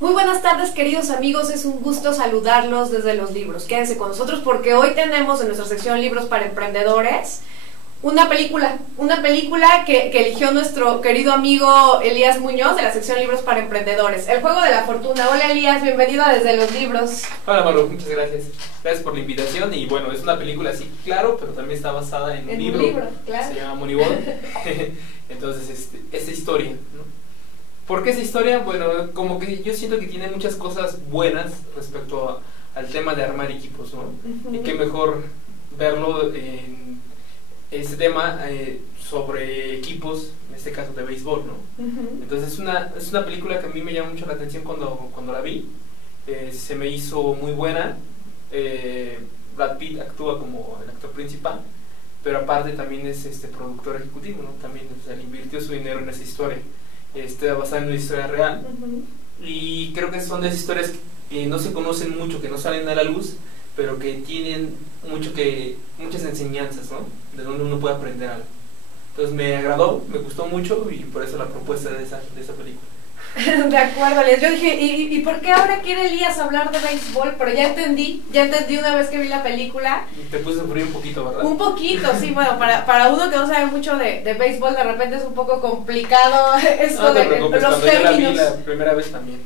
Muy buenas tardes, queridos amigos, es un gusto saludarlos desde los libros. Quédense con nosotros porque hoy tenemos en nuestra sección Libros para Emprendedores una película que eligió nuestro querido amigo Elías Muñoz de la sección Libros para Emprendedores, El Juego de la Fortuna. Hola Elías, bienvenido a Desde los Libros. Hola Maru, muchas gracias. Gracias por la invitación y bueno, es una película así, claro, pero también está basada en un libro, claro. Se llama Moneyball. Entonces, esta historia, ¿no? ¿Por qué esa historia? Bueno, como que yo siento que tiene muchas cosas buenas respecto al tema de armar equipos, ¿no? Y qué mejor verlo en este tema sobre equipos, en este caso de béisbol, ¿no? Entonces es una película que a mí me llama mucho la atención cuando la vi. Se me hizo muy buena. Brad Pitt actúa como el actor principal, pero aparte también es productor ejecutivo, ¿no? También, o sea, invirtió su dinero en esa historia. Basada en una historia real, y creo que son de esas historias que no se conocen mucho, que no salen a la luz, pero que tienen muchas enseñanzas, ¿no? De donde uno puede aprender algo. Entonces me agradó, me gustó mucho y por eso la propuesta de esa película. De acuerdo, Elías. Yo dije, ¿y por qué ahora quiere Elías hablar de béisbol? Pero ya entendí una vez que vi la película. Y te puse a sufrir un poquito, ¿verdad? Un poquito, sí, bueno, para uno que no sabe mucho de béisbol, de repente es un poco complicado esto de los cuando términos. yo la vi la primera vez también,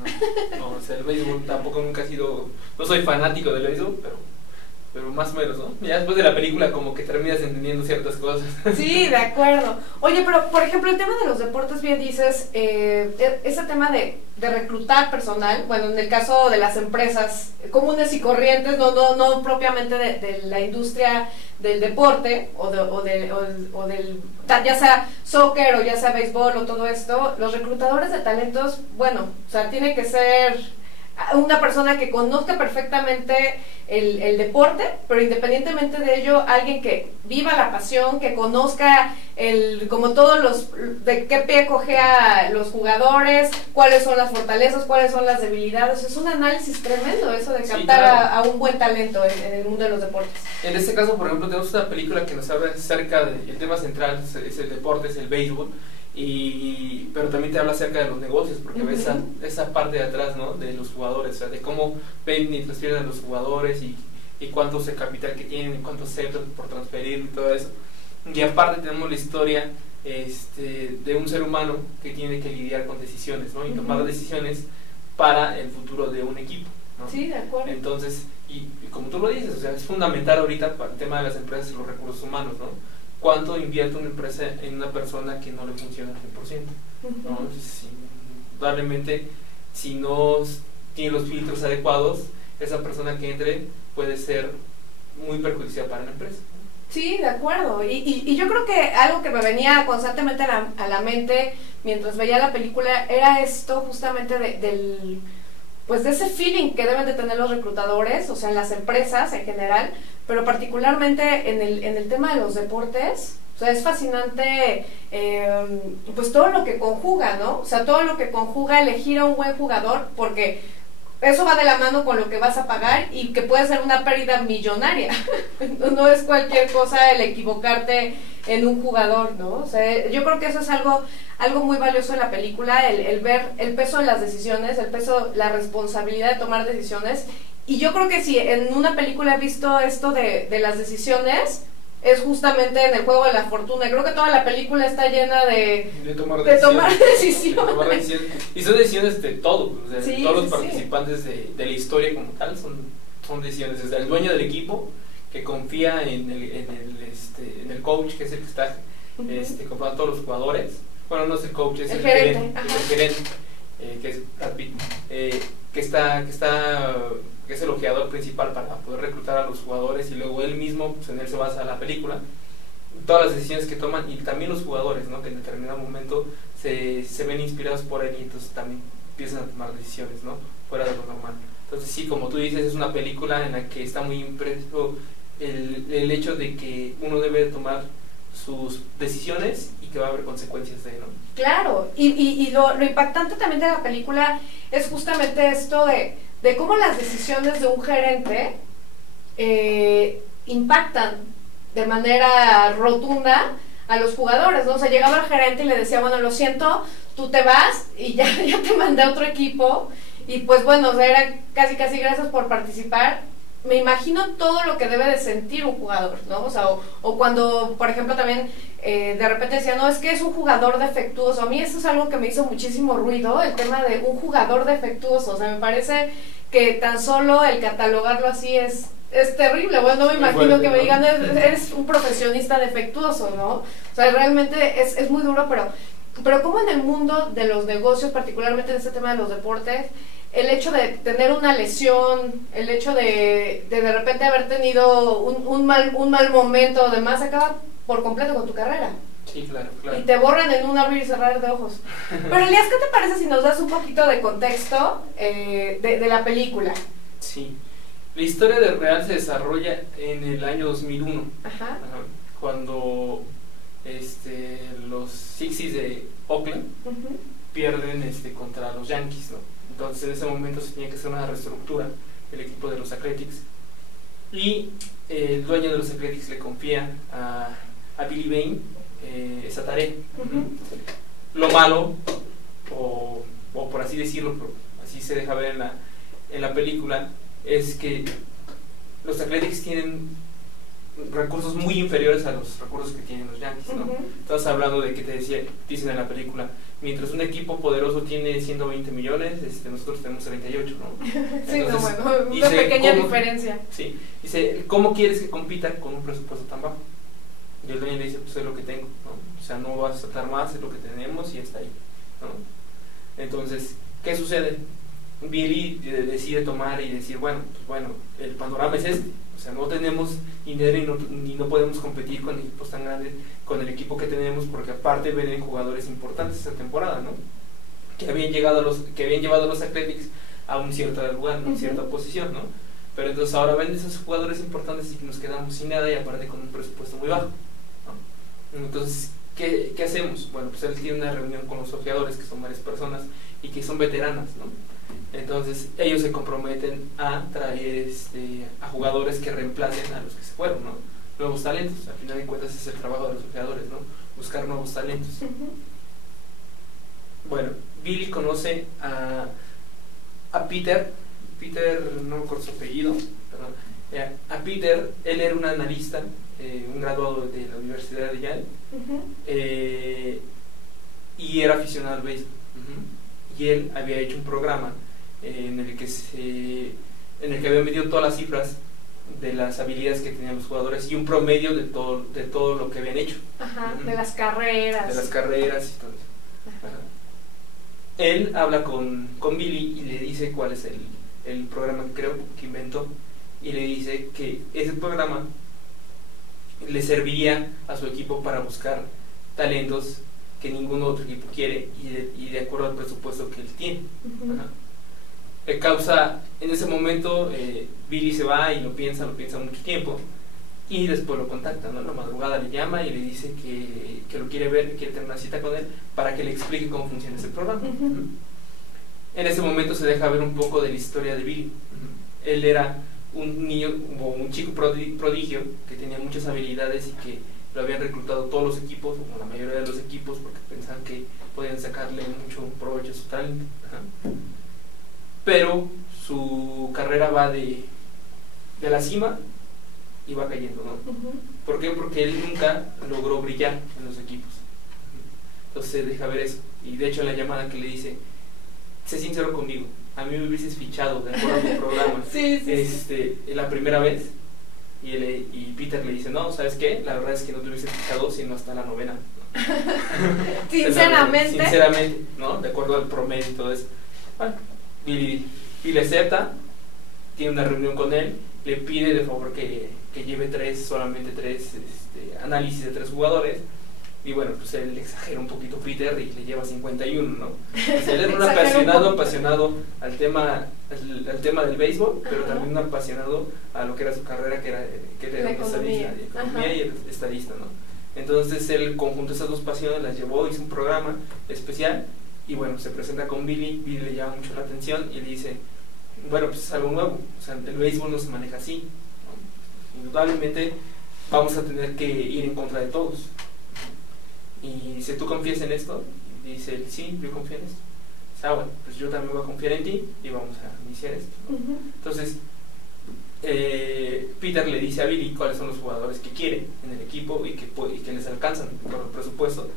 ¿no? O sea, el béisbol tampoco nunca ha sido, no soy fanático del béisbol, pero más o menos, ¿no? Ya después de la película como que terminas entendiendo ciertas cosas. Sí, de acuerdo. Oye, pero por ejemplo el tema de los deportes, bien dices, ese tema de reclutar personal, bueno, en el caso de las empresas comunes y corrientes, no propiamente de la industria del deporte o del ya sea soccer o ya sea béisbol o todo esto, los reclutadores de talentos, bueno, o sea, tiene que ser una persona que conozca perfectamente el deporte, pero independientemente de ello, alguien que viva la pasión, que conozca como todos de qué pie cojea los jugadores, cuáles son las fortalezas, cuáles son las debilidades. Es un análisis tremendo eso de captar, sí, claro, a un buen talento en el mundo de los deportes. En este caso, por ejemplo, tenemos una película que nos habla acerca del tema central, es el deporte, es el béisbol. Pero también te habla acerca de los negocios, porque ves esa parte de atrás, ¿no? De los jugadores, o sea, de cómo ven y transfieren a los jugadores y cuánto es el capital que tienen, y cuánto se por transferir y todo eso. Y aparte tenemos la historia de un ser humano que tiene que lidiar con decisiones, ¿no? Y tomar decisiones para el futuro de un equipo, ¿no? Sí, de acuerdo. Entonces, y como tú lo dices, o sea, es fundamental ahorita para el tema de las empresas y los recursos humanos, ¿no? ¿Cuánto invierte una empresa en una persona que no le funciona al 100%? ¿No? Indudablemente, si no tiene los filtros adecuados, esa persona que entre puede ser muy perjudicial para la empresa. Sí, de acuerdo. Y yo creo que algo que me venía constantemente a la mente mientras veía la película era esto justamente de ese feeling que deben de tener los reclutadores, o sea, en las empresas en general, pero particularmente en el tema de los deportes. O sea, es fascinante pues todo lo que conjuga, ¿no? O sea, todo lo que conjuga elegir a un buen jugador, porque eso va de la mano con lo que vas a pagar y que puede ser una pérdida millonaria. No es cualquier cosa el equivocarte en un jugador, ¿no? O sea, yo creo que eso es algo muy valioso en la película, el ver el peso de las decisiones, el peso, la responsabilidad de tomar decisiones. Y yo creo que si en una película he visto esto de las decisiones, es justamente en El Juego de la Fortuna. Creo que toda la película está llena de tomar decisiones. Y son decisiones de todos, o sea, sí, todos los participantes de la historia como tal son decisiones. Desde el dueño del equipo, que confía en el coach, que es el que está con a todos los jugadores. Bueno, no es el coach, es el gerente, que es Brad Pitt, que es el ojeador principal para poder reclutar a los jugadores, y luego él mismo, pues en él se basa la película, todas las decisiones que toman, y también los jugadores, ¿no? Que en determinado momento se ven inspirados por él, y entonces también empiezan a tomar decisiones, ¿no? Fuera de lo normal. Entonces sí, como tú dices, es una película en la que está muy impreso el hecho de que uno debe tomar sus decisiones y que va a haber consecuencias de, ¿no? Claro, y lo impactante también de la película es justamente esto de cómo las decisiones de un gerente impactan de manera rotunda a los jugadores, ¿no? O sea, llegaba el gerente y le decía, bueno, lo siento, tú te vas y ya te mandé a otro equipo, y pues bueno, o sea, era casi gracias por participar. Me imagino todo lo que debe de sentir un jugador, ¿no? O sea, o cuando, por ejemplo, también de repente decía, no, es que es un jugador defectuoso. A mí eso es algo que me hizo muchísimo ruido, el tema de un jugador defectuoso. O sea, me parece que tan solo el catalogarlo así es terrible. Bueno, no me imagino que me digan, eres un profesionista defectuoso, ¿no? O sea, realmente es muy duro, pero como en el mundo de los negocios, particularmente en este tema de los deportes, el hecho de tener una lesión, el hecho de repente haber tenido un mal momento, además acaba por completo con tu carrera. Sí, claro. Y te borran en un abrir y cerrar de ojos. Pero Elías, ¿qué te parece si nos das un poquito de contexto de la película? Sí. La historia de Real se desarrolla en el año 2001. Ajá. Cuando los Sixers de Oakland pierden contra los Yankees, ¿no? Entonces en ese momento se tenía que hacer una reestructura del equipo de los Athletics, y el dueño de los Athletics le confía a Billy Beane esa tarea. Lo malo, o por así decirlo, pero así se deja ver en la película, es que los Athletics tienen recursos muy inferiores a los recursos que tienen los Yankees, ¿no? Estás hablando de que dicen en la película, mientras un equipo poderoso tiene 120 millones, nosotros tenemos 38, ¿no? Sí, entonces, no, bueno, una dice, pequeña diferencia. Sí, dice, ¿cómo quieres que compita con un presupuesto tan bajo? Y el dueño le dice, pues es lo que tengo, ¿no? O sea, no vas a tratar más, es lo que tenemos y está ahí, ¿no? Entonces, ¿qué sucede? Billy decide tomar y decir, bueno, el panorama es este. O sea, no tenemos dinero y no podemos competir con equipos tan grandes, con el equipo que tenemos, porque aparte vienen jugadores importantes esta temporada, ¿no? Que habían llevado a los Athletics a un cierto lugar, ¿no? Cierta posición, ¿no? Pero entonces ahora ven esos jugadores importantes y nos quedamos sin nada, y aparte con un presupuesto muy bajo, ¿no? Entonces, ¿qué hacemos? Bueno, pues él tiene una reunión con los ojeadores, que son varias personas y que son veteranas, ¿no? Entonces ellos se comprometen a traer a jugadores que reemplacen a los que se fueron, ¿no? Nuevos talentos. Al final de cuentas es el trabajo de los jugadores, ¿no? Buscar nuevos talentos. Bueno, Billy conoce a Peter, no me acuerdo su apellido, perdón. A Peter, él era un analista, un graduado de la Universidad de Yale, y era aficionado al béisbol. Y él había hecho un programa en el que había medido todas las cifras de las habilidades que tenían los jugadores y un promedio de todo lo que habían hecho. De las carreras. De las carreras y todo eso. Él habla con Billy y le dice cuál es el programa que creo que inventó, y le dice que ese programa le serviría a su equipo para buscar talentos que ningún otro equipo quiere y de acuerdo al presupuesto que él tiene. En ese momento Billy se va y lo piensa mucho tiempo, y después lo contacta, ¿no? En la madrugada le llama y le dice que lo quiere ver, que quiere tener una cita con él para que le explique cómo funciona ese programa. En ese momento se deja ver un poco de la historia de Billy. Él era un niño o un chico prodigio que tenía muchas habilidades y que lo habían reclutado todos los equipos, o la mayoría de los equipos, porque pensaban que podían sacarle mucho provecho a su talento. Pero su carrera va de la cima y va cayendo, ¿no? ¿Por qué? Porque él nunca logró brillar en los equipos. Entonces se deja ver eso. Y de hecho en la llamada que le dice, sé sincero conmigo, a mí me hubieses fichado de acuerdo a tu programa sí. la primera vez, y Peter le dice, no, ¿sabes qué? La verdad es que no te hubiese fichado sino hasta la novena. Sinceramente, ¿no? De acuerdo al promedio y todo eso. Bueno, Billy acepta, tiene una reunión con él, le pide de favor que lleve solamente tres análisis de 3 jugadores. Y bueno, pues él exagera un poquito Peter y le lleva 51, ¿no? Pues él era un apasionado al tema del béisbol, pero también un apasionado a lo que era su carrera, que era economía y estadista, ¿no? Entonces él conjuntó esas 2 pasiones, las llevó, hizo un programa especial y bueno, se presenta con Billy le llama mucho la atención y le dice, bueno, pues es algo nuevo, o sea, el béisbol no se maneja así, ¿no? Indudablemente vamos a tener que ir en contra de todos. Y dice, ¿tú confías en esto? Y dice él, sí, yo confío en esto. Dice, bueno, pues yo también voy a confiar en ti y vamos a iniciar esto, ¿no? Entonces, Peter le dice a Billy cuáles son los jugadores que quiere en el equipo y que les alcanzan con el presupuesto.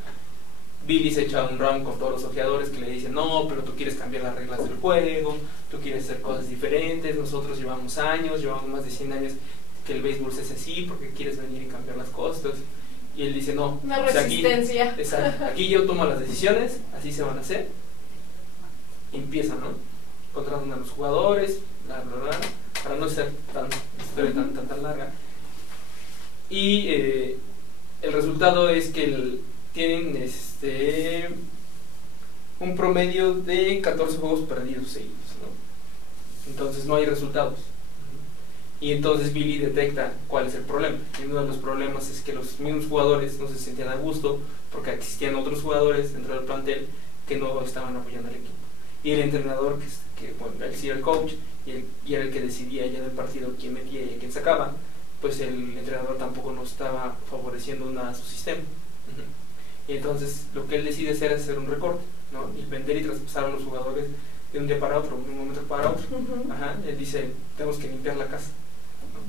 Billy se echa un round con todos los ojeadores que le dicen, no, pero tú quieres cambiar las reglas del juego, tú quieres hacer cosas diferentes, nosotros llevamos más de 100 años que el béisbol se hace así, porque quieres venir y cambiar las cosas. Y él dice, no, una resistencia. Aquí yo tomo las decisiones, así se van a hacer. Y empiezan, ¿no? Contratan a los jugadores, bla, bla, bla, para no ser tan larga. Y el resultado es que tienen un promedio de 14 juegos perdidos seguidos, ¿no? Entonces no hay resultados. Y entonces Billy detecta cuál es el problema. Y uno de los problemas es que los mismos jugadores no se sentían a gusto porque existían otros jugadores dentro del plantel que no estaban apoyando al equipo. Y el entrenador, bueno, él sí era el coach y era el que decidía ya en el partido quién metía y a quién sacaba, pues el entrenador tampoco no estaba favoreciendo nada a su sistema. Y entonces lo que él decide hacer es hacer un recorte, ¿no? Y vender y traspasar a los jugadores de un día para otro, de un momento para otro. Él dice, tenemos que limpiar la casa, ¿no?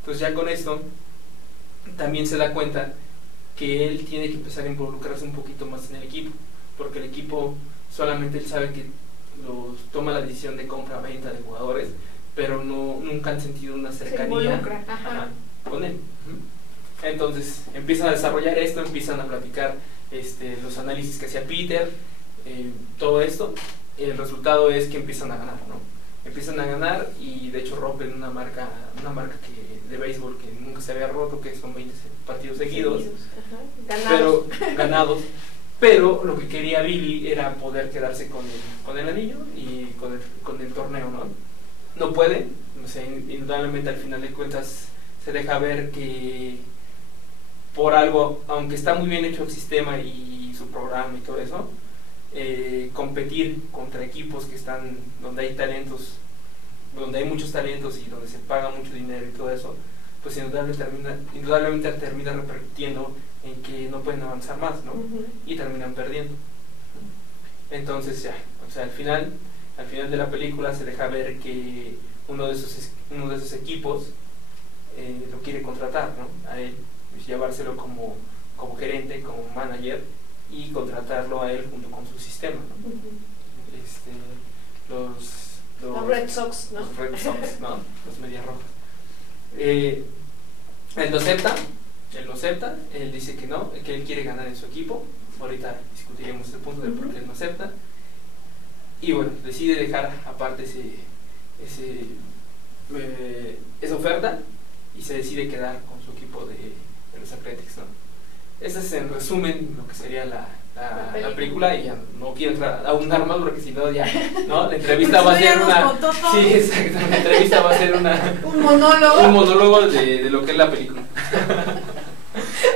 Entonces ya con esto también se da cuenta que él tiene que empezar a involucrarse un poquito más en el equipo, porque el equipo solamente él sabe que toma la decisión de compra-venta de jugadores, pero nunca han sentido una cercanía con él. Entonces empiezan a desarrollar esto, empiezan a platicar los análisis que hacía Peter, todo esto. El resultado es que empiezan a ganar, ¿no? Empiezan a ganar y de hecho rompen una marca de béisbol que nunca se había roto, que son 20 partidos seguidos. Ganados. Pero lo que quería Billy era poder quedarse con el anillo y con el torneo, ¿no? No puede, o sea, indudablemente al final de cuentas se deja ver que por algo, aunque está muy bien hecho el sistema y su programa y todo eso, competir contra equipos que están donde hay talentos, donde hay muchos talentos y donde se paga mucho dinero y todo eso, pues indudablemente termina repercutiendo en que no pueden avanzar más, ¿no? Y terminan perdiendo. Entonces ya, o sea, al final de la película se deja ver que uno de esos equipos lo quiere contratar, ¿no? A él, pues, llevárselo como gerente, como manager, y contratarlo a él junto con su sistema, ¿no? Los Red Sox, ¿no? Los Red Sox, ¿no? Los Medias Rojas. Él lo acepta, él dice que no, que él quiere ganar en su equipo. Ahorita discutiremos este punto de por qué él no acepta. Y bueno, decide dejar aparte esa oferta y se decide quedar con su equipo de los Athletics, ¿no? Ese es en resumen lo que sería la película, y ya no quiero entrar a abundar más porque si no ya, ¿no? La entrevista va a ser sí, exacto, la entrevista va a ser un monólogo de lo que es la película.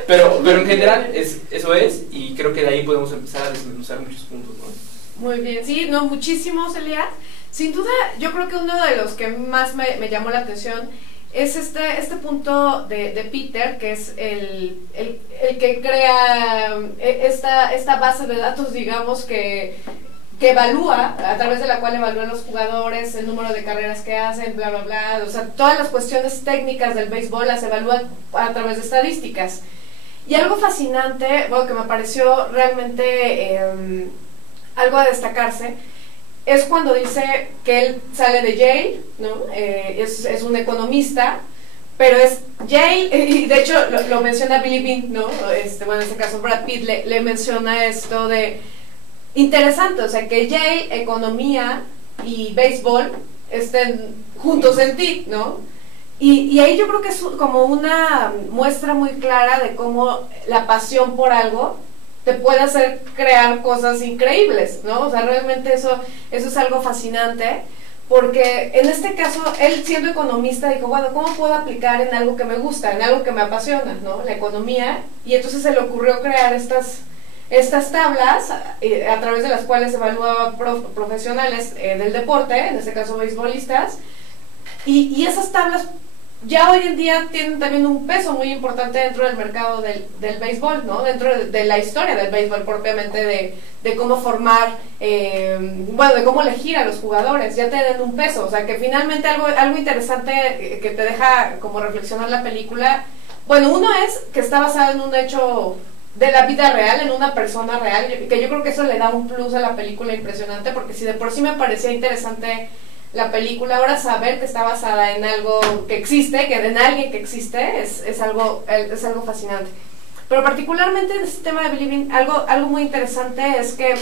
pero en general eso es, y creo que de ahí podemos empezar a desmenuzar muchos puntos, ¿no? Muy bien, sí, no, muchísimos, Elías. Sin duda, yo creo que uno de los que más me llamó la atención es este punto de Peter, que es el que crea esta base de datos, digamos, que evalúa, a través de la cual evalúan los jugadores, el número de carreras que hacen, bla, bla, bla. O sea, todas las cuestiones técnicas del béisbol las evalúan a través de estadísticas. Y algo fascinante, bueno, que me pareció realmente algo a destacarse, es cuando dice que él sale de Yale, ¿no? Es un economista, pero es Yale, y de hecho lo menciona Billy Bean, ¿no? Bueno, en este caso Brad Pitt le menciona esto de interesante, o sea, que Yale, economía y béisbol estén juntos en ti, ¿no? Y ahí yo creo que es como una muestra muy clara de cómo la pasión por algo te puede hacer crear cosas increíbles, ¿no? O sea, realmente eso es algo fascinante, porque en este caso, él siendo economista dijo, bueno, ¿cómo puedo aplicar en algo que me gusta, en algo que me apasiona, ¿no? La economía, y entonces se le ocurrió crear estas tablas a través de las cuales evaluaba profesionales del deporte, en este caso beisbolistas, y esas tablas ya hoy en día tienen también un peso muy importante dentro del mercado del béisbol, ¿no? Dentro de la historia del béisbol propiamente, de cómo formar, de cómo elegir a los jugadores, ya tienen un peso, o sea que finalmente algo interesante que te deja como reflexionar la película, bueno, uno es que está basado en un hecho de la vida real, en una persona real, que yo creo que eso le da un plus a la película impresionante, porque si de por sí me parecía interesante la película, ahora saber que está basada en algo que existe, que en alguien que existe, es algo fascinante. Pero particularmente en este tema de Billy Bean, algo muy interesante es que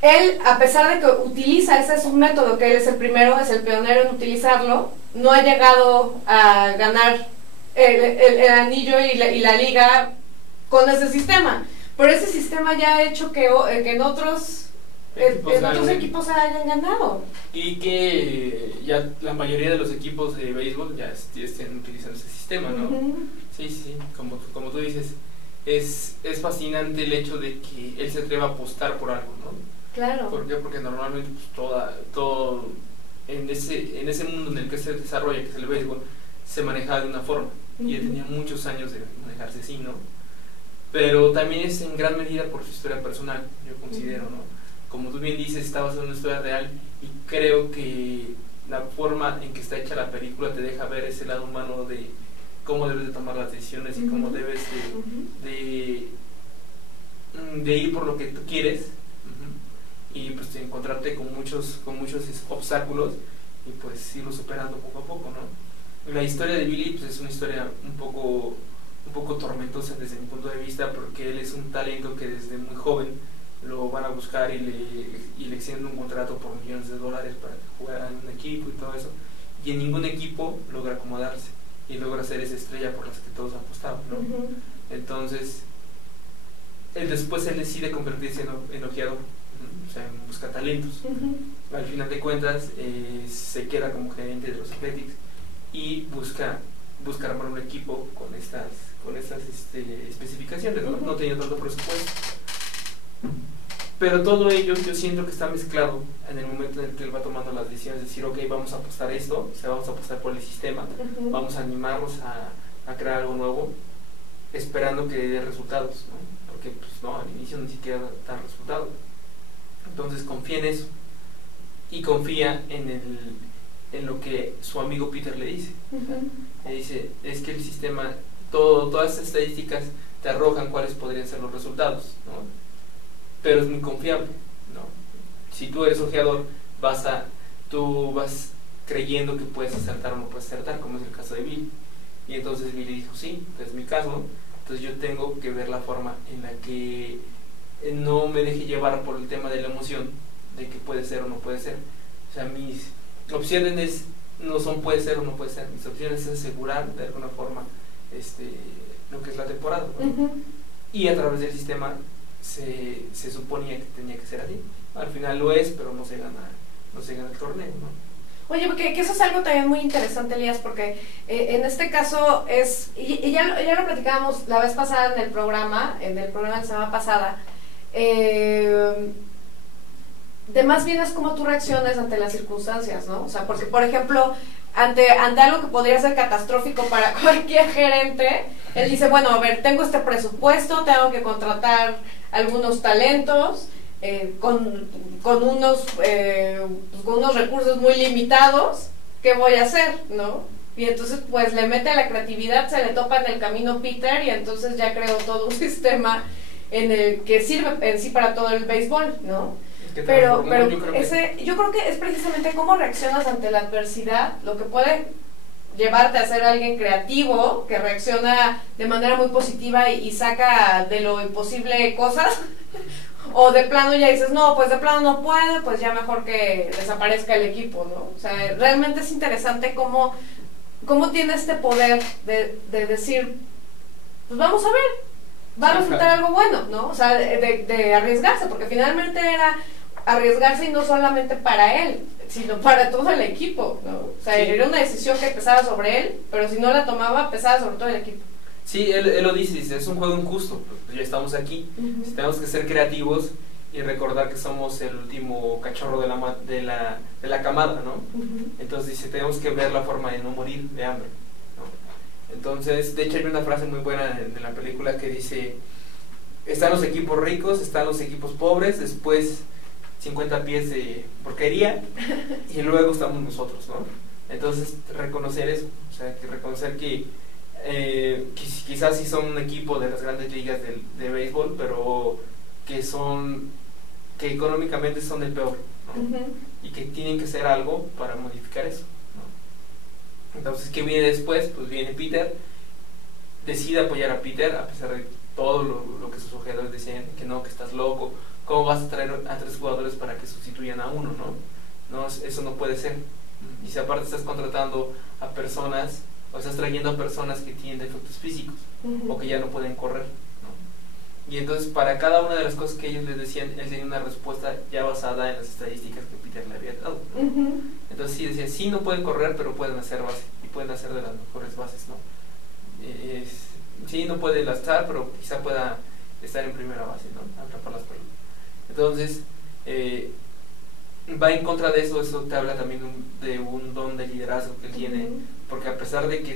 él, a pesar de que utiliza, ese es un método que él es el primero, es el pionero en utilizarlo, no ha llegado a ganar el anillo y la liga con ese sistema. Pero ese sistema ya ha hecho que en otros equipos hayan ganado. Y que ya la mayoría de los equipos de béisbol ya estén utilizando ese sistema, ¿no? Sí, como tú dices, es fascinante el hecho de que él se atreva a apostar por algo, ¿no? Claro. ¿Por qué? Porque normalmente pues, todo en ese mundo en el que se desarrolla, que es el béisbol, se manejaba de una forma, y él tenía muchos años de manejarse así, ¿no? Pero también es en gran medida por su historia personal, yo considero, ¿no? Como tú bien dices, está basado en una historia real, y creo que la forma en que está hecha la película te deja ver ese lado humano de cómo debes de tomar las decisiones y cómo debes de ir por lo que tú quieres, y pues de encontrarte con muchos obstáculos y pues irlo superando poco a poco, ¿no? La historia de Billy pues, es una historia un poco tormentosa desde mi punto de vista, porque él es un talento que desde muy joven lo van a buscar y le extienden un contrato por millones de dólares para que jugara en un equipo y todo eso, y en ningún equipo logra acomodarse y logra ser esa estrella por la que todos apostaban, ¿no? Entonces después él decide convertirse en ojeador, o sea, en busca talentos. Al final de cuentas se queda como gerente de los Athletics y busca armar un equipo con estas especificaciones, ¿no? No tenía tanto presupuesto, pero todo ello yo siento que está mezclado en el momento en el que él va tomando las decisiones de decir, ok, vamos a apostar esto, o sea, vamos a apostar por el sistema, vamos a animarnos a crear algo nuevo, esperando que dé resultados, ¿no? Porque pues no, al inicio ni siquiera da resultados. Entonces confía en eso y confía en lo que su amigo Peter le dice. Le dice, es que el sistema, todas las estadísticas te arrojan cuáles podrían ser los resultados, ¿no? Pero es muy confiable, ¿no? Si tú eres ojeador, tú vas creyendo que puedes acertar o no puedes acertar, como es el caso de Billy. Y entonces Billy dijo, sí, es mi caso, entonces yo tengo que ver la forma en la que no me deje llevar por el tema de la emoción, de que puede ser o no puede ser. O sea, mis opciones no son puede ser o no puede ser, mis opciones es asegurar de alguna forma lo que es la temporada, ¿no? Y a través del sistema se suponía que tenía que ser así. Al final lo es, pero no se gana el torneo, ¿no? Oye, porque eso es algo también muy interesante, Elías, porque en este caso y ya lo platicábamos la vez pasada en el programa de la semana pasada, de más bien es cómo tú reaccionas ante las circunstancias, ¿no? O sea, porque por ejemplo, ante algo que podría ser catastrófico para cualquier gerente, él dice, bueno, a ver, tengo este presupuesto, tengo que contratar algunos talentos, con unos recursos muy limitados, ¿qué voy a hacer, no? Y entonces pues le mete a la creatividad, se le topa en el camino Peter, y entonces ya creó todo un sistema en el que sirve en sí para todo el béisbol, ¿no? Pero yo creo que es precisamente cómo reaccionas ante la adversidad lo que puede llevarte a ser alguien creativo, que reacciona de manera muy positiva y saca de lo imposible cosas, o de plano ya dices, no, pues de plano no puede, pues ya mejor que desaparezca el equipo, ¿no? O sea, realmente es interesante cómo tiene este poder de decir, pues vamos a ver, va a resultar algo bueno, ¿no? O sea, de arriesgarse, porque finalmente era arriesgarse y no solamente para él, sino para todo el equipo, ¿no? O sea, era una decisión que pesaba sobre él, pero si no la tomaba, pesaba sobre todo el equipo. Sí, él lo dice, es un juego injusto, pues ya estamos aquí, tenemos que ser creativos y recordar que somos el último cachorro de la camada, ¿no? Entonces dice, tenemos que ver la forma de no morir de hambre, ¿no? Entonces, de hecho hay una frase muy buena de la película que dice, están los equipos ricos, están los equipos pobres, después 50 pies de porquería y luego estamos nosotros, ¿no? Entonces, reconocer eso, o sea, que reconocer que quizás sí son un equipo de las grandes ligas de béisbol, pero que económicamente son el peor, ¿no? Y que tienen que hacer algo para modificar eso, ¿no? Entonces, ¿qué viene después? Pues viene Peter, decide apoyar a Peter a pesar de todo lo que sus jugadores decían, que no, que estás loco, ¿cómo vas a traer a 3 jugadores para que sustituyan a uno, no? Eso no puede ser. Y si aparte estás contratando a personas, o estás trayendo a personas que tienen defectos físicos, o que ya no pueden correr, ¿no? Y entonces para cada una de las cosas que ellos les decían, él tenía una respuesta ya basada en las estadísticas que Peter le había dado, ¿no? Entonces sí decía, sí no pueden correr, pero pueden hacer base, y pueden hacer de las mejores bases, ¿no? Sí no puede lanzar, pero quizá pueda estar en primera base, ¿no? Atrapar las pelotas. Entonces va en contra de eso te habla también de un don de liderazgo que él tiene, porque a pesar de que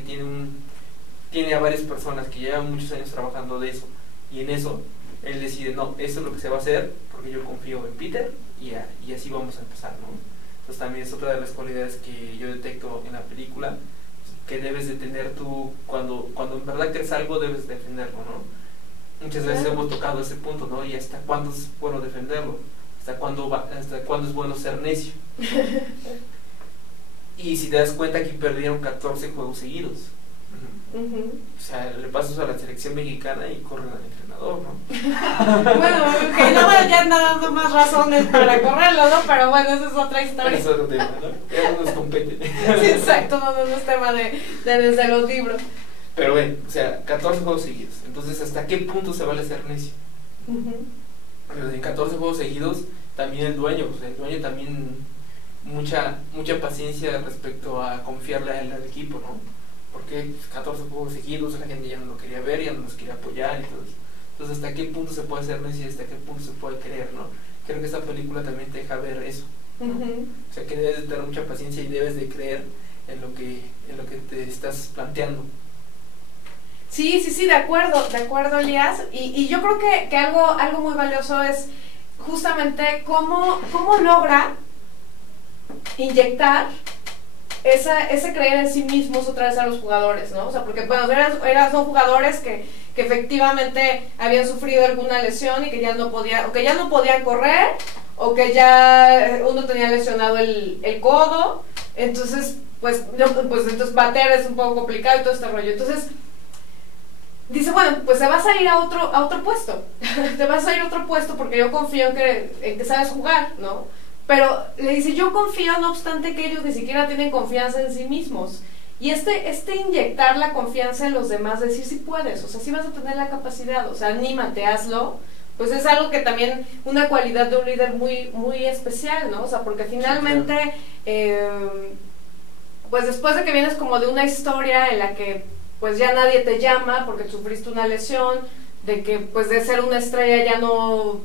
tiene a varias personas que llevan muchos años trabajando de eso, y en eso él decide, no, eso es lo que se va a hacer porque yo confío en Peter y así vamos a empezar, ¿no? Entonces también es otra de las cualidades que yo detecto en la película, que debes de tener tú, cuando en verdad crees algo debes defenderlo, ¿no? Muchas veces hemos tocado ese punto, ¿no? Y hasta cuándo es bueno defenderlo, hasta cuándo es bueno ser necio. Y si te das cuenta, aquí perdieron 14 juegos seguidos. O sea, le pasas a la selección mexicana y corren al entrenador, ¿no? Bueno, que no ya anda dando más razones para correrlo, ¿no? Pero bueno, esa es otra historia. Eso es otro tema, ¿no? Eso nos compete. Sí, exacto, no es tema de desde los libros. Pero bueno, o sea, 14 juegos seguidos. Entonces, ¿hasta qué punto se vale ser necio? Pero en 14 juegos seguidos, también el dueño también mucha paciencia respecto a confiarle a él al equipo, ¿no? Porque 14 juegos seguidos, la gente ya no lo quería ver, ya no los quería apoyar y todo eso. Entonces, ¿hasta qué punto se puede ser necio y hasta qué punto se puede creer, ¿no? Creo que esta película también te deja ver eso, ¿no? O sea, que debes de tener mucha paciencia y debes de creer en lo que te estás planteando. Sí, de acuerdo, Elías. Y yo creo que algo muy valioso es justamente cómo logra inyectar ese creer en sí mismos otra vez a los jugadores, ¿no? O sea, porque bueno, son jugadores que efectivamente habían sufrido alguna lesión y que ya no podían correr, o que ya uno tenía lesionado el codo, entonces entonces bater es un poco complicado y todo este rollo. Entonces dice, bueno, pues te vas a ir a otro puesto. Te vas a ir a otro puesto porque yo confío en que sabes jugar, ¿no? Pero le dice, yo confío, no obstante que ellos ni siquiera tienen confianza en sí mismos. Y este inyectar la confianza en los demás, decir si puedes, o sea, si vas a tener la capacidad, o sea, anímate, hazlo, pues es algo que también, una cualidad de un líder muy, muy especial, ¿no? O sea, porque finalmente, pues después de que vienes como de una historia en la que pues ya nadie te llama porque sufriste una lesión, de que pues de ser una estrella ya no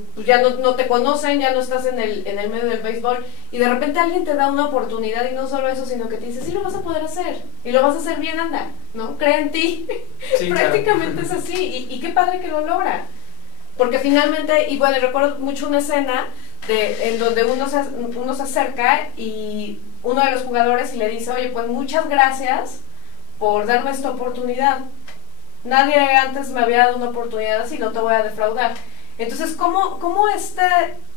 te conocen, ya no estás en el medio del béisbol, y de repente alguien te da una oportunidad, y no solo eso, sino que te dice, sí lo vas a poder hacer, y lo vas a hacer bien, anda, ¿no? Cree en ti. Sí, prácticamente claro. Es así, y qué padre que lo logra, porque finalmente, y bueno, recuerdo mucho una escena en donde uno se acerca y uno de los jugadores y le dice, oye, pues muchas gracias por darme esta oportunidad. Nadie antes me había dado una oportunidad así, no te voy a defraudar. Entonces, ¿cómo este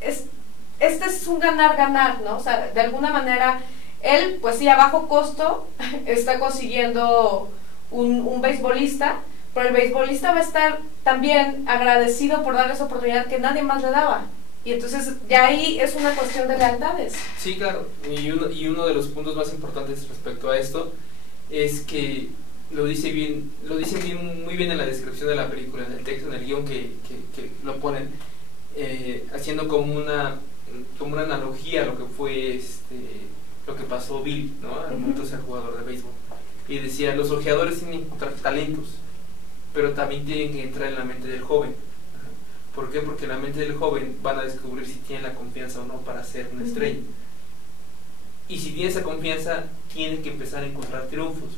es un ganar-ganar, ¿no? O sea, de alguna manera, él, pues sí, a bajo costo, está consiguiendo un beisbolista, pero el beisbolista va a estar también agradecido por darle esa oportunidad que nadie más le daba. Y entonces ya ahí es una cuestión de lealtades. Sí, claro. Y uno de los puntos más importantes respecto a esto es que lo dice muy bien en la descripción de la película, en el texto, en el guión que lo ponen, haciendo como una analogía a lo que fue lo que pasó Bill, ¿no? Al momento de ser jugador de béisbol. Y decía, los ojeadores tienen que encontrar talentos, pero también tienen que entrar en la mente del joven. ¿Por qué? Porque en la mente del joven van a descubrir si tienen la confianza o no para ser una estrella. Y si tiene esa confianza, tiene que empezar a encontrar triunfos.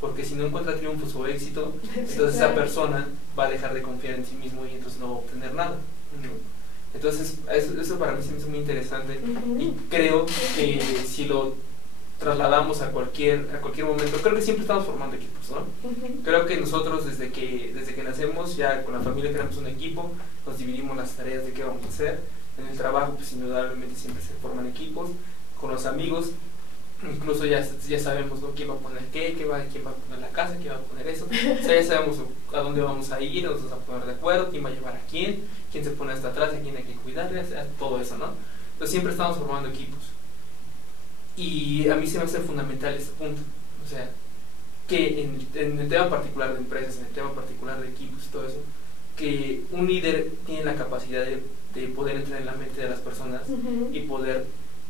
Porque si no encuentra triunfos o éxito, entonces esa persona va a dejar de confiar en sí mismo y entonces no va a obtener nada, ¿no? Entonces eso para mí se me hizo muy interesante, y creo que si lo trasladamos a cualquier momento, creo que siempre estamos formando equipos, ¿no? Creo que nosotros desde que nacemos, ya con la familia creamos un equipo, nos dividimos las tareas de qué vamos a hacer. En el trabajo, pues indudablemente siempre se forman equipos, con los amigos, incluso ya sabemos, ¿no? Quién va a poner quién va a poner la casa, quién va a poner eso. O sea, ya sabemos a dónde vamos a ir, nos vamos a poner de acuerdo, quién va a llevar a quién se pone hasta atrás, a quién hay que cuidar, todo eso, ¿no? Entonces siempre estamos formando equipos. Y a mí se me hace fundamental este punto. O sea, que en el tema particular de empresas, en el tema particular de equipos y todo eso, que un líder tiene la capacidad de poder entrar en la mente de las personas y poder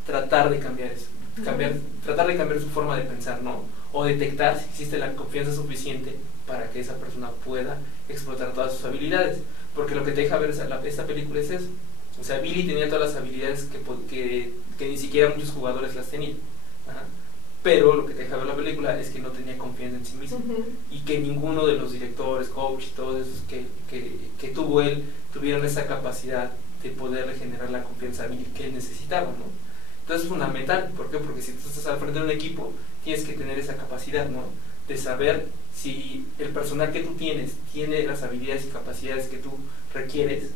tratar de cambiar eso. Tratar de cambiar su forma de pensar, ¿no? O detectar si existe la confianza suficiente para que esa persona pueda explotar todas sus habilidades, porque lo que te deja ver esta película es eso. O sea, Billy tenía todas las habilidades que ni siquiera muchos jugadores las tenían. Ajá. Pero lo que te deja ver la película es que no tenía confianza en sí mismo, y que ninguno de los directores, coach y todos esos que tuvo él tuvieron esa capacidad de poderle generar la confianza a Billy que él necesitaba, ¿no? Entonces es fundamental. ¿Por qué? Porque si tú estás al frente de un equipo, tienes que tener esa capacidad, ¿no? De saber si el personal que tú tienes tiene las habilidades y capacidades que tú requieres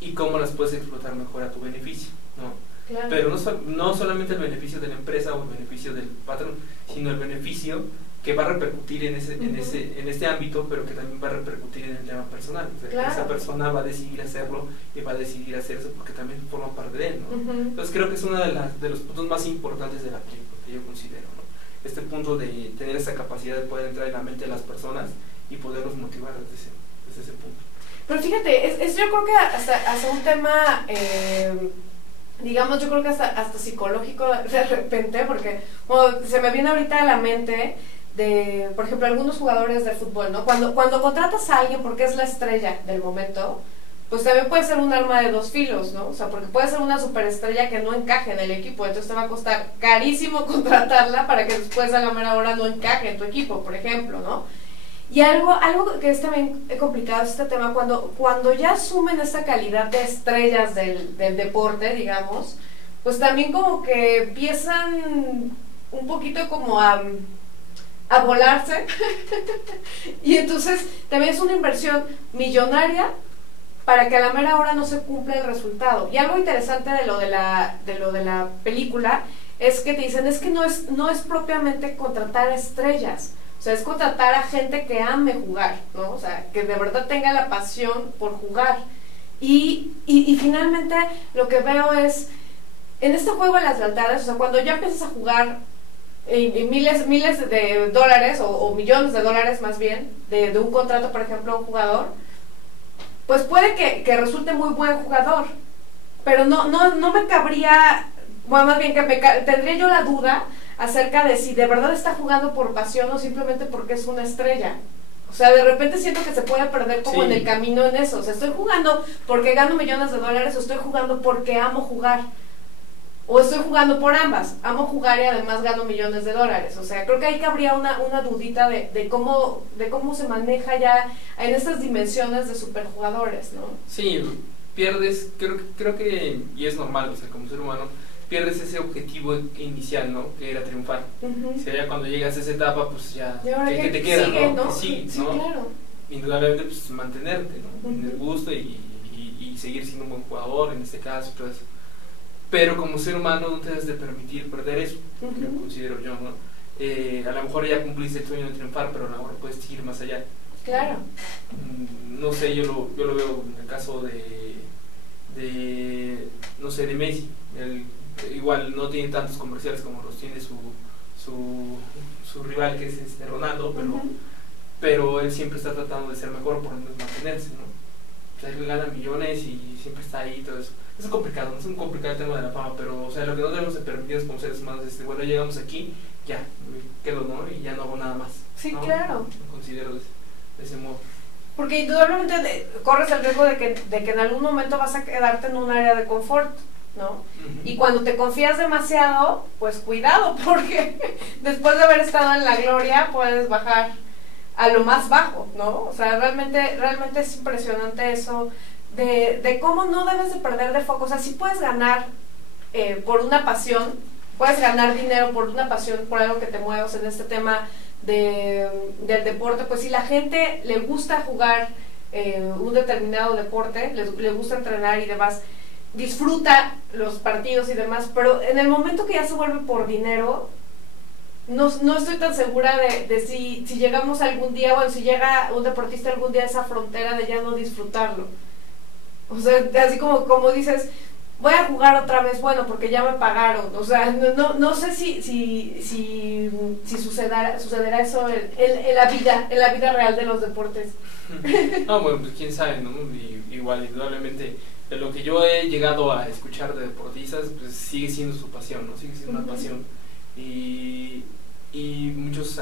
y cómo las puedes explotar mejor a tu beneficio, ¿no? Claro. Pero no solamente el beneficio de la empresa o el beneficio del patrón, sino el beneficio que va a repercutir en este ámbito, pero que también va a repercutir en el tema personal. O sea, claro. Esa persona va a decidir hacerlo y va a decidir hacer eso porque también forma parte de él, ¿no? Entonces creo que es uno de los puntos más importantes de la película, que yo considero, ¿no? Este punto de tener esa capacidad de poder entrar en la mente de las personas y poderlos motivar desde ese punto. Pero fíjate, yo creo que hasta un tema, digamos, yo creo que hasta psicológico de repente, porque se me viene ahorita a la mente de, por ejemplo, algunos jugadores de fútbol, ¿no? Cuando contratas a alguien porque es la estrella del momento, pues también puede ser un arma de dos filos, ¿no? O sea, porque puede ser una superestrella que no encaje en el equipo, entonces te va a costar carísimo contratarla para que después a la mera hora no encaje en tu equipo, por ejemplo, ¿no? Y algo que es también complicado es este tema, cuando ya asumen esta calidad de estrellas del deporte, digamos, pues también como que empiezan un poquito como a volarse y entonces también es una inversión millonaria para que a la mera hora no se cumpla el resultado. Y algo interesante de lo de la película es que te dicen, es que no es propiamente contratar estrellas, o sea, es contratar a gente que ame jugar, ¿no? O sea, que de verdad tenga la pasión por jugar. Y finalmente lo que veo es, en este juego de las lealtades, o sea, cuando ya empiezas a jugar miles de dólares o millones de dólares más bien de un contrato, por ejemplo, a un jugador, pues puede que resulte muy buen jugador, pero no me cabría, bueno, más bien que tendría yo la duda acerca de si de verdad está jugando por pasión o simplemente porque es una estrella. O sea, de repente siento que se puede perder como en el camino en eso. O sea, estoy jugando porque gano millones de dólares o estoy jugando porque amo jugar. O estoy jugando por ambas. Amo jugar y además gano millones de dólares. O sea, creo que ahí cabría una dudita de cómo se maneja ya en estas dimensiones de superjugadores, ¿no? Sí, pierdes, creo que, y es normal, o sea, como ser humano, pierdes ese objetivo inicial, ¿no? Que era triunfar. O sea, ya cuando llegas a esa etapa, pues ya, ¿qué te queda, sigue, ¿no? ¿no? Sí, Sí, ¿no? claro. Indudablemente, pues mantenerte, ¿no? En el gusto y seguir siendo un buen jugador, en este caso, todo eso. pero como ser humano no te debes de permitir perder eso, que considero yo, ¿no? A lo mejor ya cumpliste el sueño de triunfar, pero ahora puedes ir más allá. Claro. No sé, yo lo veo en el caso no sé, de Messi. Igual no tiene tantos comerciales como los tiene su rival, que es Ronaldo, pero él siempre está tratando de ser mejor, por lo menos mantenerse, ¿no? O sea, él gana millones y siempre está ahí y todo eso. Es complicado, no es un complicado el tema de la fama, pero o sea, lo que no debemos de permitir como seres humanos es, bueno, llegamos aquí, ya, me quedo, ¿no? Y ya no hago nada más. Sí, ¿no? claro. Lo considero de ese modo. Porque indudablemente corres el riesgo de que en algún momento vas a quedarte en un área de confort, ¿no? Y cuando te confías demasiado, pues cuidado, porque después de haber estado en la gloria puedes bajar a lo más bajo, ¿no? O sea, realmente es impresionante eso de cómo no debes de perder de foco. O sea, sí puedes ganar por una pasión, puedes ganar dinero por una pasión, por algo que te muevas en este tema del deporte. Pues si la gente le gusta jugar un determinado deporte, le gusta entrenar y demás, disfruta los partidos y demás, pero en el momento que ya se vuelve por dinero, no estoy tan segura de si llegamos algún día, bueno, si llega un deportista algún día a esa frontera de ya no disfrutarlo. O sea, así como dices, voy a jugar otra vez, bueno, porque ya me pagaron. O sea, no sé si sucederá eso en la vida real de los deportes. No, bueno, pues quién sabe, ¿no? Igual, indudablemente, de lo que yo he llegado a escuchar de deportistas, pues sigue siendo su pasión, ¿no? Sigue siendo una pasión. Y muchos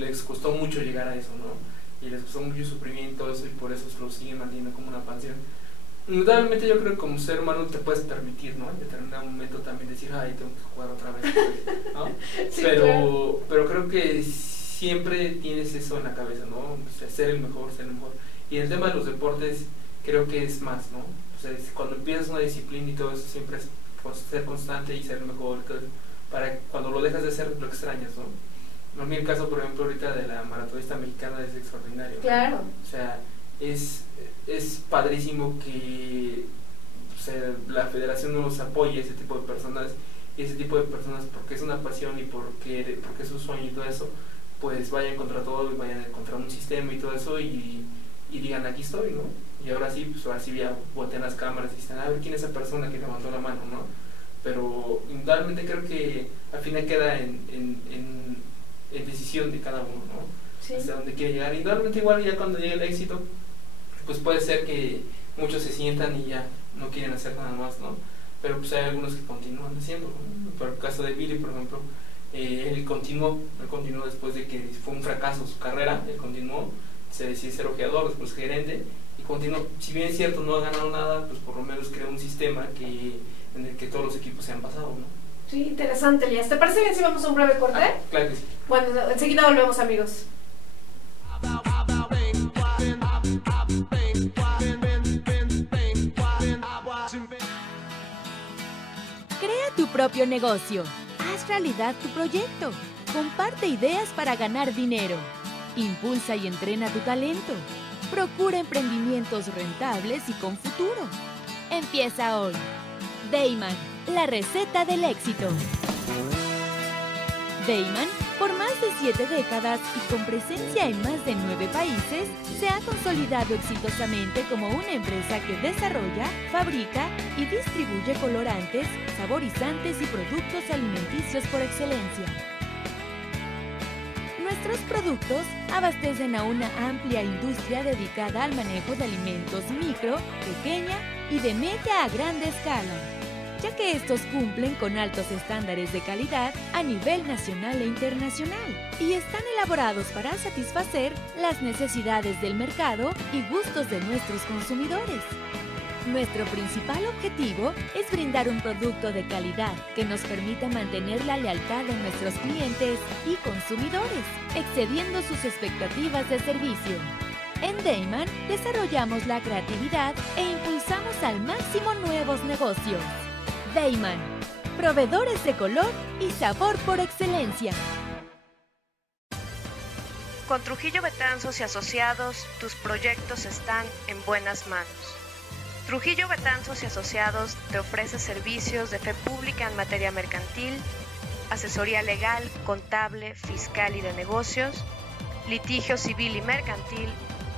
les costó mucho llegar a eso, ¿no? Y les costó mucho sufrimiento, todo eso, y por eso lo siguen manteniendo como una pasión. Indudablemente yo creo que como ser humano te puedes permitir, ¿no? En determinado momento también decir, ay, tengo que jugar otra vez, ¿no? Sí, pero creo que siempre tienes eso en la cabeza, ¿no? O sea, ser el mejor. Y en el tema de los deportes creo que es más, ¿no? O sea, cuando empiezas una disciplina y todo eso, siempre es ser constante y ser el mejor, para cuando lo dejas de hacer lo extrañas, ¿no? A mí el caso, por ejemplo, ahorita de la maratonista mexicana es extraordinario, ¿no? Claro. O sea, es padrísimo que, o sea, la federación nos apoye a ese tipo de personas, y ese tipo de personas, porque es una pasión y porque es un sueño y todo eso, pues vayan contra todo y vayan contra un sistema y todo eso, y digan, aquí estoy, ¿no? Y ahora sí ya voltean las cámaras y dicen, a ver quién es esa persona que levantó la mano, ¿no? Pero indudablemente creo que al final queda en decisión de cada uno, ¿no? Sí. Hasta dónde quiere llegar. Indudablemente igual ya cuando llegue el éxito, pues puede ser que muchos se sientan y ya no quieren hacer nada más, ¿no? Pero pues hay algunos que continúan haciendo, ¿no? Por el caso de Billy, por ejemplo, él continuó después de que fue un fracaso su carrera, él continuó, se decidió ser ojeador, después gerente, y continuó. Si bien es cierto, no ha ganado nada, pues por lo menos creó un sistema en el que todos los equipos se han pasado, ¿no? Sí, interesante, Elías. ¿Te parece bien si vamos a un breve corte? Claro que sí. Bueno, enseguida volvemos, amigos. Crea tu propio negocio. Haz realidad tu proyecto. Comparte ideas para ganar dinero. Impulsa y entrena tu talento. Procura emprendimientos rentables y con futuro. Empieza hoy. Dayman, la receta del éxito. Dayman, por más de 7 décadas y con presencia en más de 9 países, se ha consolidado exitosamente como una empresa que desarrolla, fabrica y distribuye colorantes, saborizantes y productos alimenticios por excelencia. Nuestros productos abastecen a una amplia industria dedicada al manejo de alimentos micro, pequeña y de media a grande escala, ya que estos cumplen con altos estándares de calidad a nivel nacional e internacional y están elaborados para satisfacer las necesidades del mercado y gustos de nuestros consumidores. Nuestro principal objetivo es brindar un producto de calidad que nos permita mantener la lealtad de nuestros clientes y consumidores, excediendo sus expectativas de servicio. En Dayman desarrollamos la creatividad e impulsamos al máximo nuevos negocios. Dayman, proveedores de color y sabor por excelencia. Con Trujillo Betanzos y Asociados, tus proyectos están en buenas manos. Trujillo Betanzos y Asociados te ofrece servicios de fe pública en materia mercantil, asesoría legal, contable, fiscal y de negocios, litigio civil y mercantil,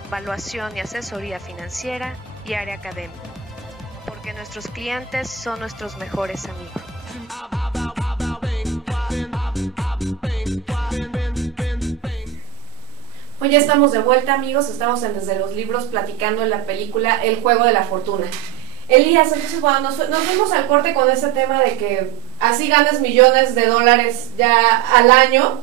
evaluación y asesoría financiera y área académica, porque nuestros clientes son nuestros mejores amigos. Pues ya estamos de vuelta, amigos, estamos en Desde los Libros platicando en la película El Juego de la Fortuna. Elías, entonces bueno, nos fuimos al corte con ese tema de que así ganes millones de dólares ya al año,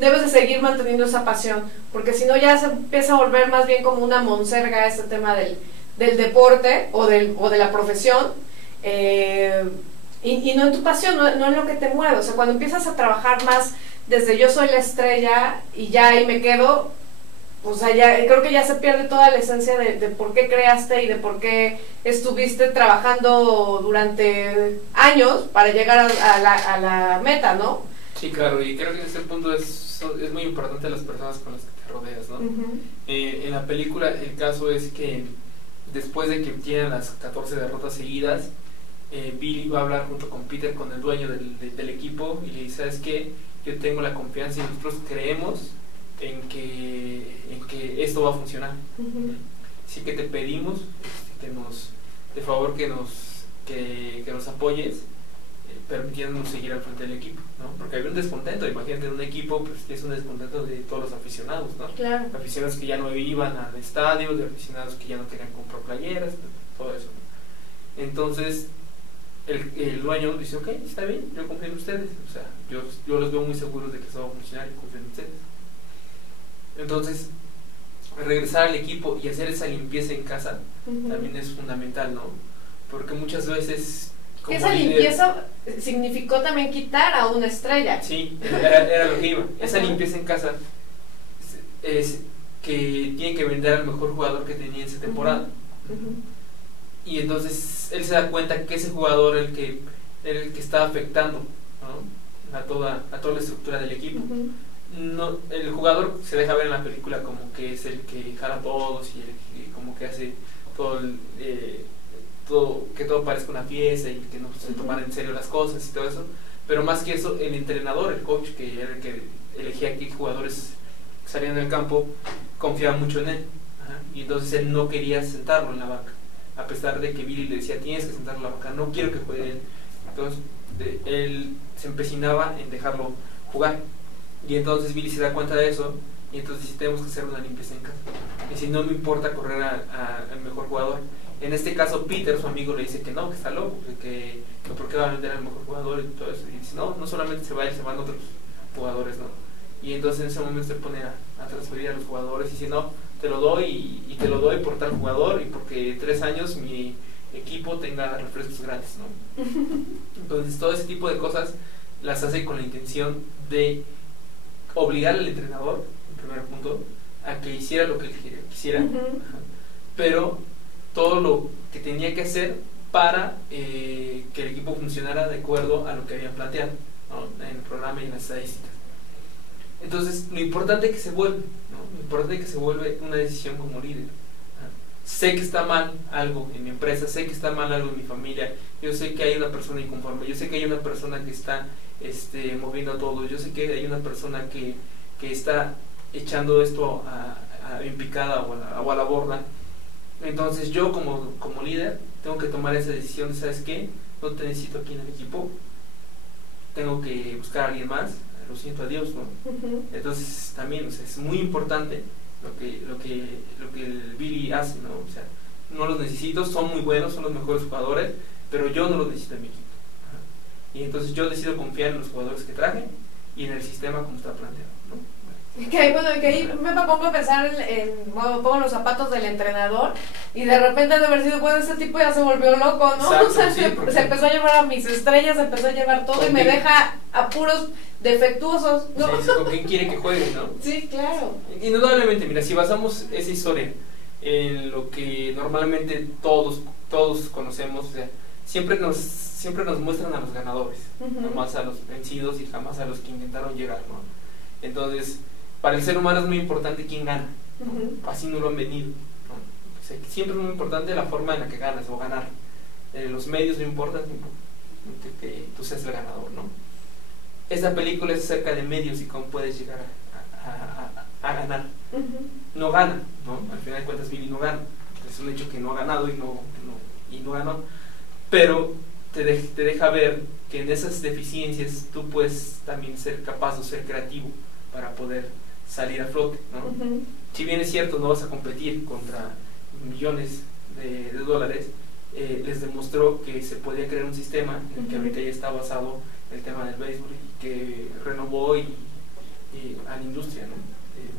debes de seguir manteniendo esa pasión, porque si no ya se empieza a volver más bien como una monserga ese tema del deporte o de la profesión, y no en tu pasión, no en lo que te mueve. O sea, cuando empiezas a trabajar más desde yo soy la estrella y ya ahí me quedo, o sea, ya creo que ya se pierde toda la esencia de por qué creaste y de por qué estuviste trabajando durante años para llegar a la meta, ¿no? Sí, claro, y creo que en ese punto es muy importante las personas con las que te rodeas, ¿no? En la película el caso es que después de que tienen las 14 derrotas seguidas, Billy va a hablar junto con Peter, con el dueño del equipo, y le dice, ¿sabes qué? Yo tengo la confianza y nosotros creemos en que esto va a funcionar. Así que te pedimos de favor que nos apoyes, permitiéndonos seguir al frente del equipo, ¿no? Porque había un descontento, imagínate, en un equipo pues es un descontento de todos los aficionados, ¿no? Claro. Aficionados que ya no iban al estadio, de aficionados que ya no querían comprar playeras, todo eso, ¿no? Entonces el dueño dice, ok, está bien, yo confío en ustedes, o sea, yo los veo muy seguros de que eso va a funcionar y confío en ustedes. Entonces, regresar al equipo y hacer esa limpieza en casa también es fundamental, ¿no? Porque muchas veces... como esa limpieza significó también quitar a una estrella. Sí, era lo que iba. Esa limpieza en casa es que tiene que vender al mejor jugador que tenía en esa temporada. Y entonces él se da cuenta que ese jugador era el que estaba afectando, ¿no? a toda la estructura del equipo. No, el jugador se deja ver en la película como que es el que jala a todos y el que como que hace que todo parezca una fiesta y que no se toman en serio las cosas y todo eso, pero más que eso, el entrenador, el coach, que era el que elegía qué jugadores salían del campo, confiaba mucho en él. Y entonces él no quería sentarlo en la banca, a pesar de que Billy le decía, tienes que sentarlo en la banca, no quiero que juegue él. Entonces él se empecinaba en dejarlo jugar, y entonces Billy se da cuenta de eso, y entonces sí, tenemos que hacer una limpieza en casa, y si no me importa correr al mejor jugador. En este caso Peter, su amigo, le dice que no, que está loco, que por qué va a vender al mejor jugador y todo eso, y dice, no solamente se va él, se van otros jugadores, ¿no? Y entonces en ese momento se pone a transferir a los jugadores y dice, no, te lo doy y te lo doy por tal jugador y porque 3 años mi equipo tenga refrescos gratis, ¿no? Entonces todo ese tipo de cosas las hace con la intención de obligar al entrenador, en primer punto, a que hiciera lo que él quisiera, pero todo lo que tenía que hacer para que el equipo funcionara de acuerdo a lo que habían planteado, ¿no? En el programa y en las estadísticas. Entonces, lo importante que se vuelve, ¿no? Lo importante que se vuelve una decisión como líder. Sé que está mal algo en mi empresa, sé que está mal algo en mi familia, yo sé que hay una persona inconforme, yo sé que hay una persona que está moviendo todo, yo sé que hay una persona que está echando esto en picada o a la borda. Entonces yo como líder tengo que tomar esa decisión de, ¿sabes qué? No te necesito aquí en el equipo, tengo que buscar a alguien más, lo siento, adiós, ¿no? Entonces también, o sea, es muy importante lo que el Billy hace, ¿no? O sea, no los necesito, son muy buenos, son los mejores jugadores, pero yo no los necesito en mi equipo. Y entonces yo decido confiar en los jugadores que traje y en el sistema como está planteado, ¿no? Que ahí me pongo a pensar pongo los zapatos del entrenador y de repente de haber sido, bueno, este tipo ya se volvió loco, ¿no? Exacto, o sea, sí, se empezó a llevar a mis estrellas, se empezó a llevar todo y me deja a puros defectuosos, ¿no? Sí, ¿con quién quiere que juegue, no? Sí, claro. Indudablemente, mira, si basamos esa historia en lo que normalmente todos conocemos, o sea, siempre nos muestran a los ganadores, jamás a los vencidos y jamás a los que intentaron llegar, ¿no? Entonces, para el ser humano es muy importante quién gana, ¿no? Así no lo han venido, ¿no? sea, siempre es muy importante la forma en la que ganas o ganar. Los medios no importan, que tú seas el ganador, ¿no? Esta película es acerca de medios y cómo puedes llegar a ganar. No gana, ¿no? Al final de cuentas Billy no gana. Es un hecho que no ha ganado y no ganó. Pero te deja ver que en esas deficiencias tú puedes también ser capaz o ser creativo para poder salir a flote, ¿no? Si bien es cierto, no vas a competir contra millones de dólares, les demostró que se podía crear un sistema en el que ahorita ya está basado el tema del béisbol y que renovó a la industria, ¿no?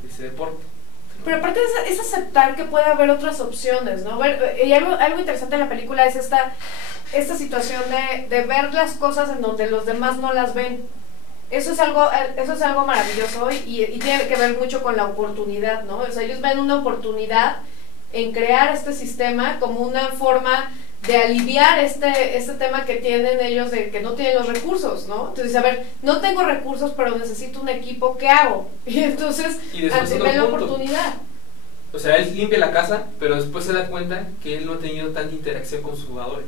de ese deporte, ¿no? Pero aparte es aceptar que puede haber otras opciones, ¿no? Y algo interesante en la película es esta situación de ver las cosas en donde los demás no las ven. Eso es algo maravilloso y tiene que ver mucho con la oportunidad, ¿no? O sea, ellos ven una oportunidad en crear este sistema como una forma de aliviar este tema que tienen ellos de que no tienen los recursos, ¿no? Entonces, a ver, no tengo recursos, pero necesito un equipo, ¿qué hago? Y entonces, ven la oportunidad. O sea, él limpia la casa, pero después se da cuenta que él no ha tenido tanta interacción con sus jugadores.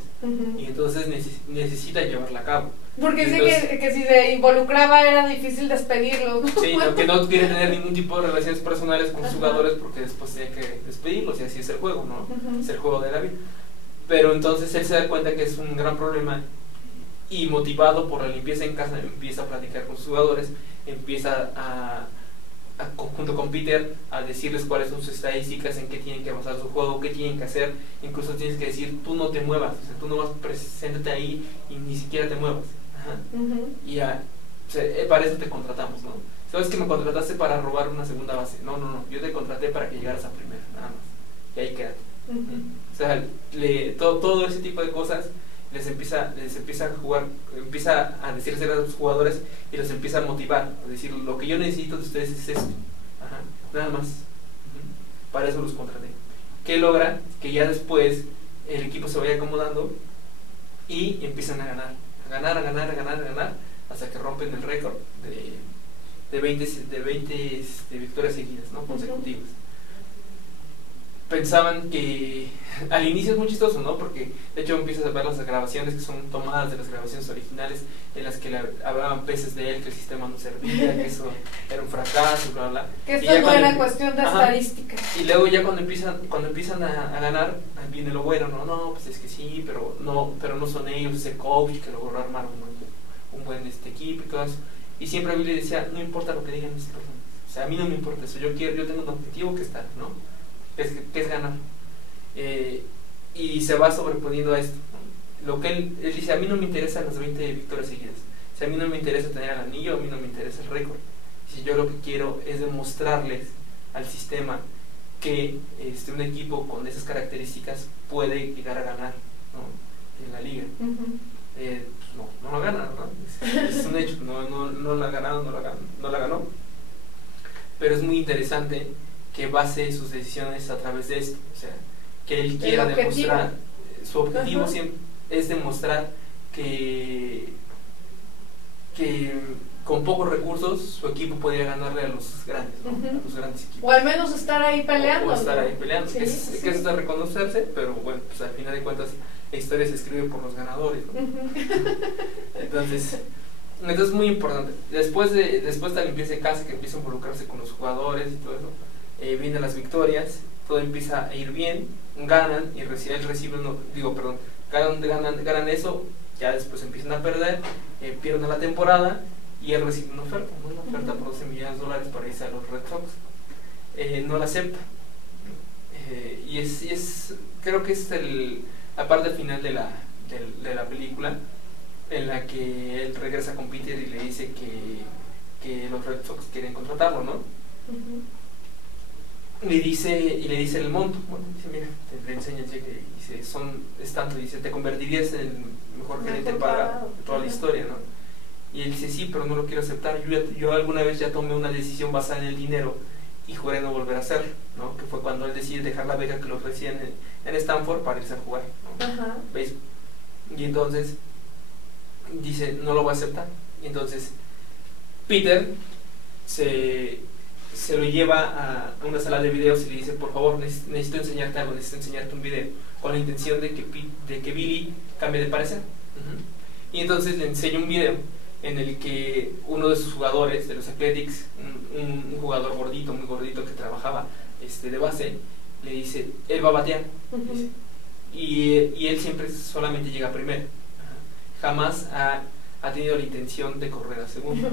Y entonces necesita llevarla a cabo. Porque dice que si se involucraba era difícil despedirlos. Sí, que no quiere tener ningún tipo de relaciones personales con sus jugadores porque después tenía que despedirlos y así es el juego, ¿no? Es el juego de la vida. Pero entonces él se da cuenta que es un gran problema y motivado por la limpieza en casa empieza a platicar con sus jugadores, empieza junto con Peter a decirles cuáles son sus estadísticas, en qué tienen que basar su juego, qué tienen que hacer. Incluso tienes que decir, tú no te muevas, o sea, tú no vas, preséntate ahí y ni siquiera te muevas. Y o sea, para eso te contratamos, ¿no? ¿Sabes que me contrataste para robar una segunda base? No, yo te contraté para que llegaras a primera, nada más. Y ahí quédate. O sea, todo ese tipo de cosas les empieza a jugar, empieza a decirse a los jugadores y los empieza a motivar, a decir, lo que yo necesito de ustedes es esto, nada más. Para eso los contraté. ¿Qué logra? Que ya después el equipo se vaya acomodando y empiezan a ganar hasta que rompen el récord de 20 victorias seguidas, ¿no? Consecutivas. Pensaban que al inicio es muy chistoso, ¿no? Porque de hecho empiezas a ver las grabaciones que son tomadas de las grabaciones originales en las que hablaban peces de él, que el sistema no servía, que eso era un fracaso, bla, bla. Que esto no era cuestión de estadística. Y luego ya cuando empiezan a ganar, viene lo bueno, no, pues es que sí, pero no son ellos, ese coach que logró armar un buen equipo y todo eso. Y siempre Billy decía, no importa lo que digan estas personas, o sea, a mí no me importa eso, yo tengo un objetivo que está, ¿no? Que es ganar. Y se va sobreponiendo a esto, ¿no? Lo que él dice, a mí no me interesan las 20 victorias seguidas, o sea, a mí no me interesa tener el anillo, a mí no me interesa el récord. Si yo lo que quiero es demostrarles al sistema que un equipo con esas características puede llegar a ganar, ¿no? En la liga. Pues no lo gana, ¿no? Es un hecho, no la ha ganado, no la ganó. Pero es muy interesante que base sus decisiones a través de esto, o sea, que él quiera demostrar, su objetivo siempre es demostrar que con pocos recursos su equipo podría ganarle a los grandes, ¿no? A los grandes equipos. O al menos estar ahí peleando. O estar ahí peleando, sí, que es de reconocerse, pero bueno, pues al final de cuentas la historia se escribe por los ganadores, ¿no? Entonces es muy importante. Después de la limpieza en casa, que empieza a involucrarse con los jugadores y todo eso, vienen las victorias, todo empieza a ir bien, ganan y ganan eso, ya después empiezan a perder, pierden la temporada y él recibe una oferta por $12 millones para irse a los Red Sox. No la acepta. Y creo que es la parte final de la película en la que él regresa con Peter y le dice que los Red Sox quieren contratarlo, ¿no? Le dice el monto, bueno, dice, mira, le enseña el cheque, dice, es tanto, dice, te convertirías en el mejor gerente para toda la historia, ¿no? Y él dice, sí, pero no lo quiero aceptar, yo alguna vez ya tomé una decisión basada en el dinero y juré no volver a hacerlo, ¿no? Que fue cuando él decide dejar la beca que le ofrecían en Stanford para irse a jugar, ¿no? ¿Veis? Y entonces dice, no lo voy a aceptar. Y entonces Peter se se lo lleva a una sala de videos y le dice, por favor, necesito enseñarte algo, necesito enseñarte un video, con la intención de que Billy cambie de parecer. Y entonces le enseña un video en el que uno de sus jugadores, de los Athletics, un jugador gordito, muy gordito, que trabajaba de base, le dice, él va a batear. Dice, y él siempre solamente llega primero. Jamás ha tenido la intención de correr a segundo,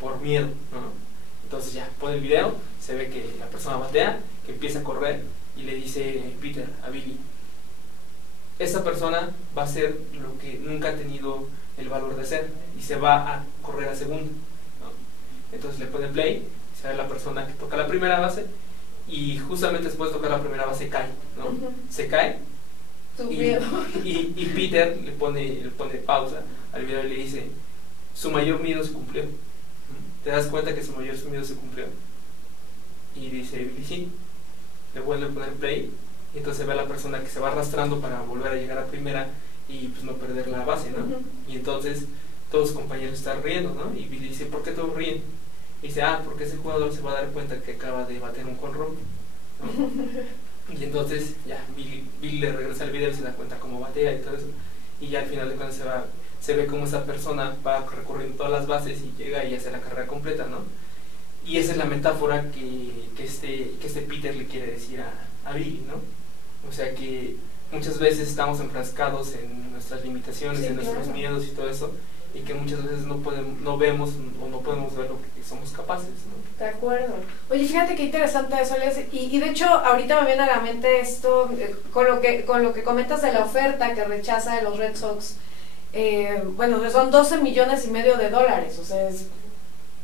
por miedo, ¿no? Entonces ya, pone el video, se ve que la persona batea, que empieza a correr, y le dice Peter a Billy, esa persona va a hacer lo que nunca ha tenido el valor de hacer, y se va a correr a segundo, ¿no? Entonces le pone play, se ve la persona que toca la primera base, y justamente después de tocar la primera base cae, ¿no? Se cae, y Peter le pone pausa al video y le dice, su mayor miedo se cumplió. ¿Te das cuenta que su mayor miedo se cumplió? Y dice Billy, sí. Le vuelve a poner play, y entonces ve a la persona que se va arrastrando para volver a llegar a primera y pues no perder la base, ¿no? Y entonces todos los compañeros están riendo, ¿no? Y Billy dice, ¿por qué todos ríen? Y dice, porque ese jugador se va a dar cuenta que acaba de bater un home run, ¿no? Y entonces ya Billy le regresa al video y se da cuenta cómo batea y todo eso, y ya al final de cuentas se ve cómo esa persona va recorriendo todas las bases y llega y hace la carrera completa, ¿no? Y esa es la metáfora que este Peter le quiere decir a Billy, ¿no? O sea que muchas veces estamos enfrascados en nuestras limitaciones, sí, en nuestros miedos y todo eso, y que muchas veces no vemos o no podemos ver lo que somos capaces, ¿no? De acuerdo. Oye, fíjate qué interesante eso, Elias, y de hecho ahorita me viene a la mente esto, con lo que comentas de la oferta que rechaza de los Red Sox. Bueno, son $12.5 millones de dólares, o sea, es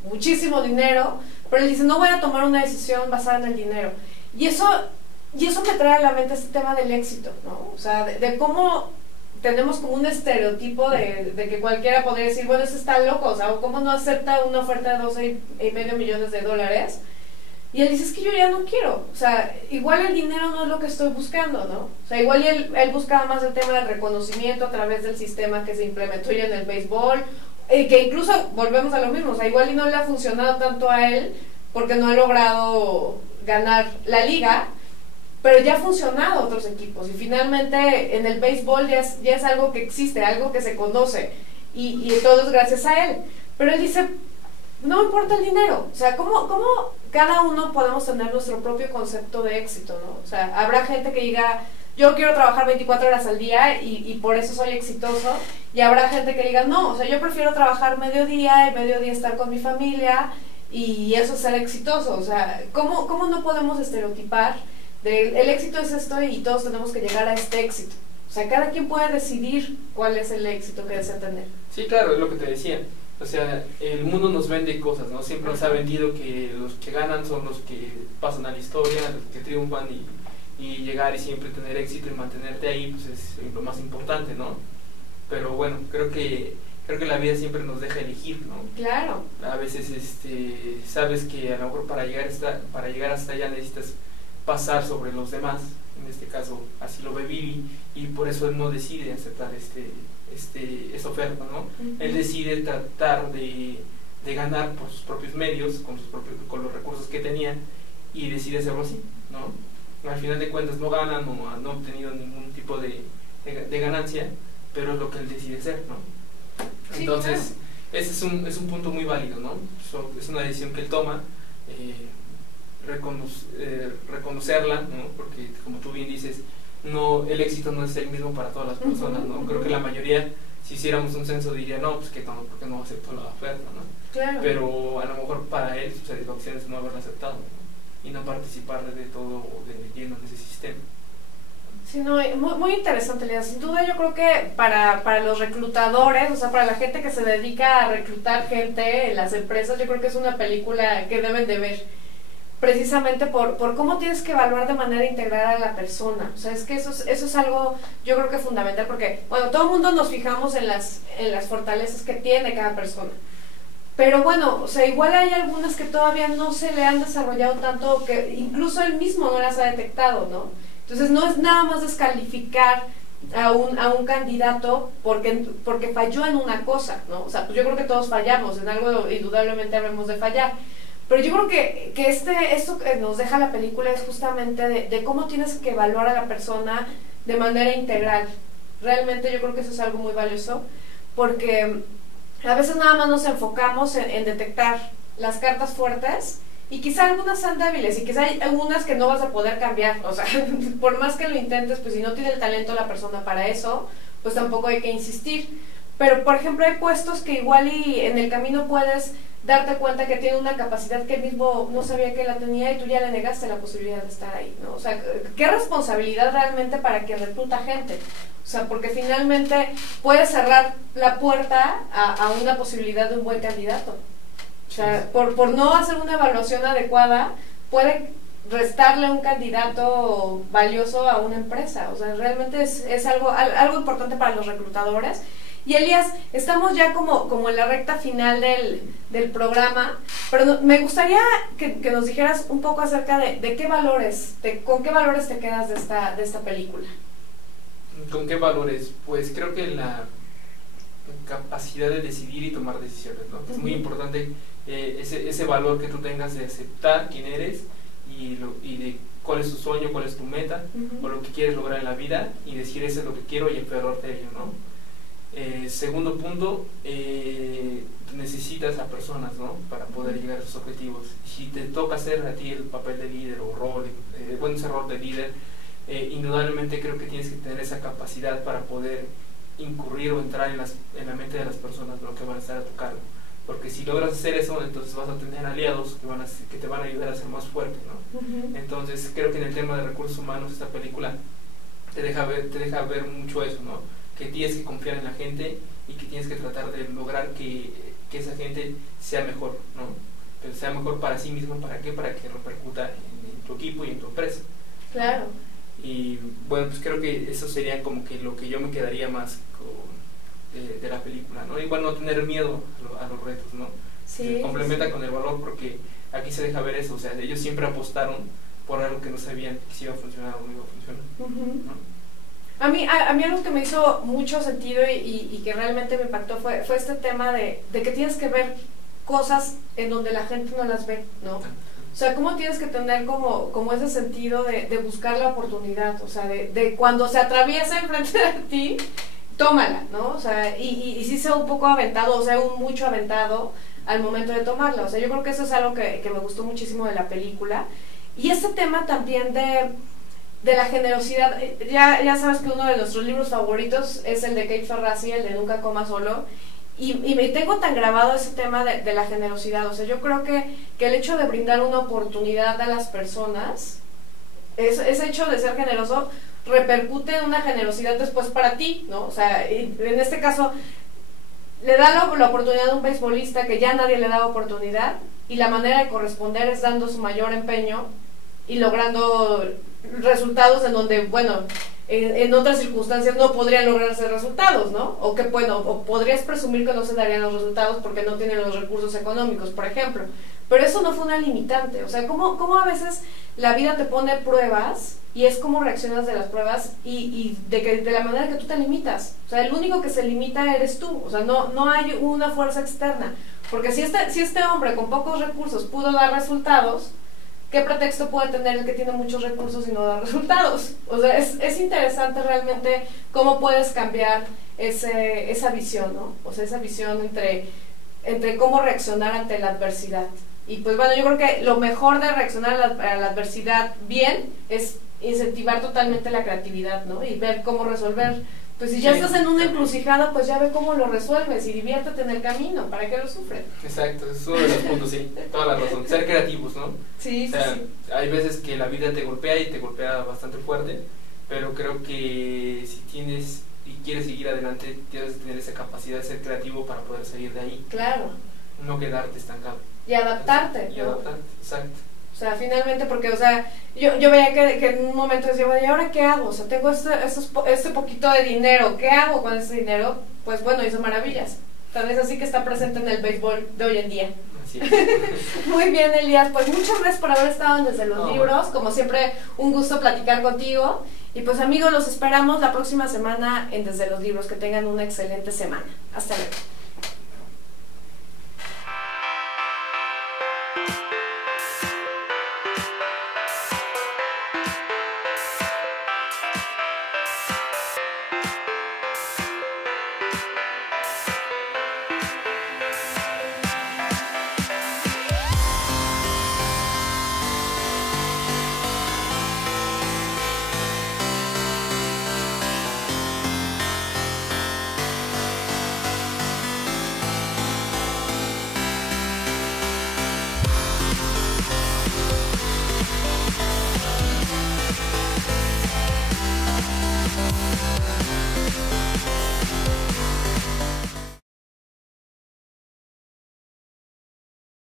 muchísimo dinero, pero él dice, no voy a tomar una decisión basada en el dinero. Y eso me trae a la mente este tema del éxito, ¿no? O sea, de cómo tenemos como un estereotipo de que cualquiera podría decir, bueno, ese está loco, o sea, ¿cómo no acepta una oferta de $12.5 millones de dólares? Y él dice, es que yo ya no quiero, o sea, igual el dinero no es lo que estoy buscando, ¿no? O sea, igual él buscaba más el tema del reconocimiento a través del sistema que se implementó ya en el béisbol, que incluso volvemos a lo mismo, o sea, igual y no le ha funcionado tanto a él porque no ha logrado ganar la liga, pero ya ha funcionado a otros equipos, y finalmente en el béisbol ya es algo que existe, algo que se conoce, y todo es gracias a él. Pero él dice, no me importa el dinero, o sea, ¿cómo cada uno podemos tener nuestro propio concepto de éxito, ¿no? O sea, habrá gente que diga, yo quiero trabajar 24 horas al día y por eso soy exitoso, y habrá gente que diga, no, o sea, yo prefiero trabajar mediodía y mediodía estar con mi familia, y eso es ser exitoso. O sea, ¿cómo no podemos estereotipar el éxito es esto y todos tenemos que llegar a este éxito? O sea, cada quien puede decidir cuál es el éxito que desea tener. Sí, claro, es lo que te decía. O sea, el mundo nos vende cosas, ¿no? Siempre nos ha vendido que los que ganan son los que pasan a la historia, los que triunfan, y llegar y siempre tener éxito y mantenerte ahí, pues es lo más importante, ¿no? Pero bueno, creo que la vida siempre nos deja elegir, ¿no? Claro. A veces sabes que a lo mejor para llegar hasta allá necesitas pasar sobre los demás. En este caso así lo ve Billy, y por eso él no decide aceptar esta oferta, ¿no? Él decide tratar de ganar por sus propios medios, con los recursos que tenía, y decide hacerlo así, ¿no? Al final de cuentas no ganan, no ha obtenido ningún tipo de ganancia, pero es lo que él decide hacer, ¿no? Sí, entonces claro. Ese es un punto muy válido, ¿no? Es una decisión que él toma, reconocerla, ¿no? Porque como tú bien dices, el éxito no es el mismo para todas las personas, ¿no? Creo que la mayoría, si hiciéramos un censo, diría, no, pues que no, porque no aceptó la oferta, ¿no? Claro. Pero a lo mejor para él su satisfacción es no haberla aceptado, ¿no? Y no participar de todo de lleno en ese sistema. Sí, no, muy interesante, Lea. Sin duda yo creo que para los reclutadores, o sea, para la gente que se dedica a reclutar gente en las empresas, yo creo que es una película que deben de ver, precisamente por cómo tienes que evaluar de manera integral a la persona. O sea, es que eso es algo, yo creo que fundamental, porque, bueno, todo el mundo nos fijamos en las fortalezas que tiene cada persona, pero bueno, o sea, igual hay algunas que todavía no se le han desarrollado tanto, que incluso él mismo no las ha detectado, ¿no? Entonces no es nada más descalificar a un candidato porque falló en una cosa, ¿no? O sea, pues yo creo que todos fallamos, en algo indudablemente habremos de fallar, Pero yo creo que esto que nos deja la película es justamente de cómo tienes que evaluar a la persona de manera integral. Realmente yo creo que eso es algo muy valioso, porque a veces nada más nos enfocamos en detectar las cartas fuertes, y quizá algunas sean débiles, y quizá hay algunas que no vas a poder cambiar. O sea, por más que lo intentes, pues si no tiene el talento la persona para eso, pues tampoco hay que insistir. Pero, por ejemplo, hay puestos que igual y en el camino puedes darte cuenta que tiene una capacidad que él mismo no sabía que la tenía, y tú ya le negaste la posibilidad de estar ahí, ¿no? O sea, qué responsabilidad realmente para quien recluta gente. O sea, porque finalmente puedes cerrar la puerta a una posibilidad de un buen candidato. O sea, por no hacer una evaluación adecuada, puede restarle un candidato valioso a una empresa. O sea, realmente es algo importante para los reclutadores. Y Elías, estamos ya como en la recta final del programa, pero me gustaría que nos dijeras un poco acerca de qué valores, con qué valores te quedas de esta película. ¿Con qué valores? Pues creo que la capacidad de decidir y tomar decisiones, ¿no? Es muy importante ese valor que tú tengas de aceptar quién eres y de cuál es tu sueño, cuál es tu meta, o lo que quieres lograr en la vida, y decir eso es lo que quiero y aferrarte a ello, ¿no? Segundo punto, necesitas a personas, ¿no? Para poder llegar a tus objetivos. Si te toca hacer a ti el papel de líder o ese rol de líder, indudablemente creo que tienes que tener esa capacidad para poder incurrir o entrar en la mente de las personas, ¿no? Que van a estar a tu cargo. Porque si logras hacer eso, entonces vas a tener aliados que te van a ayudar a ser más fuerte, ¿no? Entonces creo que en el tema de recursos humanos esta película te deja ver mucho eso, ¿no? Que tienes que confiar en la gente y que tienes que tratar de lograr que esa gente sea mejor, ¿no? Que sea mejor para sí mismo. ¿Para qué? Para que repercuta en tu equipo y en tu empresa. Claro. Y bueno, pues creo que eso sería como que lo que yo me quedaría más de la película, ¿no? Igual no tener miedo a los retos, ¿no? Sí, se complementa con el valor, porque aquí se deja ver eso. O sea, ellos siempre apostaron por algo que no sabían si iba a funcionar o no iba a funcionar, ¿no? A mí algo que me hizo mucho sentido y que realmente me impactó fue este tema de que tienes que ver cosas en donde la gente no las ve, ¿no? O sea, cómo tienes que tener como ese sentido de buscar la oportunidad. O sea, de cuando se atraviesa enfrente de ti, tómala, ¿no? O sea, y sí sea un poco aventado, o sea, un mucho aventado al momento de tomarla. O sea, yo creo que eso es algo que me gustó muchísimo de la película. Y este tema también de la generosidad. Ya sabes que uno de nuestros libros favoritos es el de Kate Ferrazzi, el de Nunca Comas Solo, y me tengo tan grabado ese tema de la generosidad. O sea, yo creo que el hecho de brindar una oportunidad a las personas, ese hecho de ser generoso repercute en una generosidad después para ti, ¿no? O sea, en este caso le da la oportunidad a un beisbolista que ya nadie le daba oportunidad, y la manera de corresponder es dando su mayor empeño y logrando resultados en donde, bueno, en otras circunstancias no podrían lograrse resultados, ¿no? O que, bueno, o podrías presumir que no se darían los resultados porque no tienen los recursos económicos, por ejemplo. Pero eso no fue una limitante. O sea, ¿cómo a veces la vida te pone pruebas y es cómo reaccionas de las pruebas y de la manera que tú te limitas? O sea, el único que se limita eres tú. O sea, no hay una fuerza externa. Porque si este hombre con pocos recursos pudo dar resultados, ¿qué pretexto puede tener el que tiene muchos recursos y no da resultados? O sea, es interesante realmente cómo puedes cambiar esa visión, ¿no? O sea, esa visión entre cómo reaccionar ante la adversidad. Y pues bueno, yo creo que lo mejor de reaccionar a la adversidad bien es incentivar totalmente la creatividad, ¿no? Y ver cómo resolver. Pues si ya estás en una encrucijada, pues ya ve cómo lo resuelves y diviértete en el camino, ¿para qué lo sufres? Exacto, es uno de los puntos, sí, toda la razón, ser creativos, ¿no? Sí, o sea, sí. Hay veces que la vida te golpea y te golpea bastante fuerte, pero creo que si tienes y quieres seguir adelante, tienes que tener esa capacidad de ser creativo para poder salir de ahí. Claro. No quedarte estancado. Y adaptarte. Y adaptarte, exacto. O sea, finalmente, porque, o sea, yo veía que en un momento decía, bueno, ¿y ahora qué hago? O sea, tengo este poquito de dinero, ¿qué hago con ese dinero? Pues bueno, hizo maravillas. Tal vez así que está presente en el béisbol de hoy en día. Así es. Muy bien, Elías, pues muchas gracias por haber estado en Desde los Libros. Como siempre, un gusto platicar contigo. Y pues amigos, los esperamos la próxima semana en Desde los Libros. Que tengan una excelente semana. Hasta luego.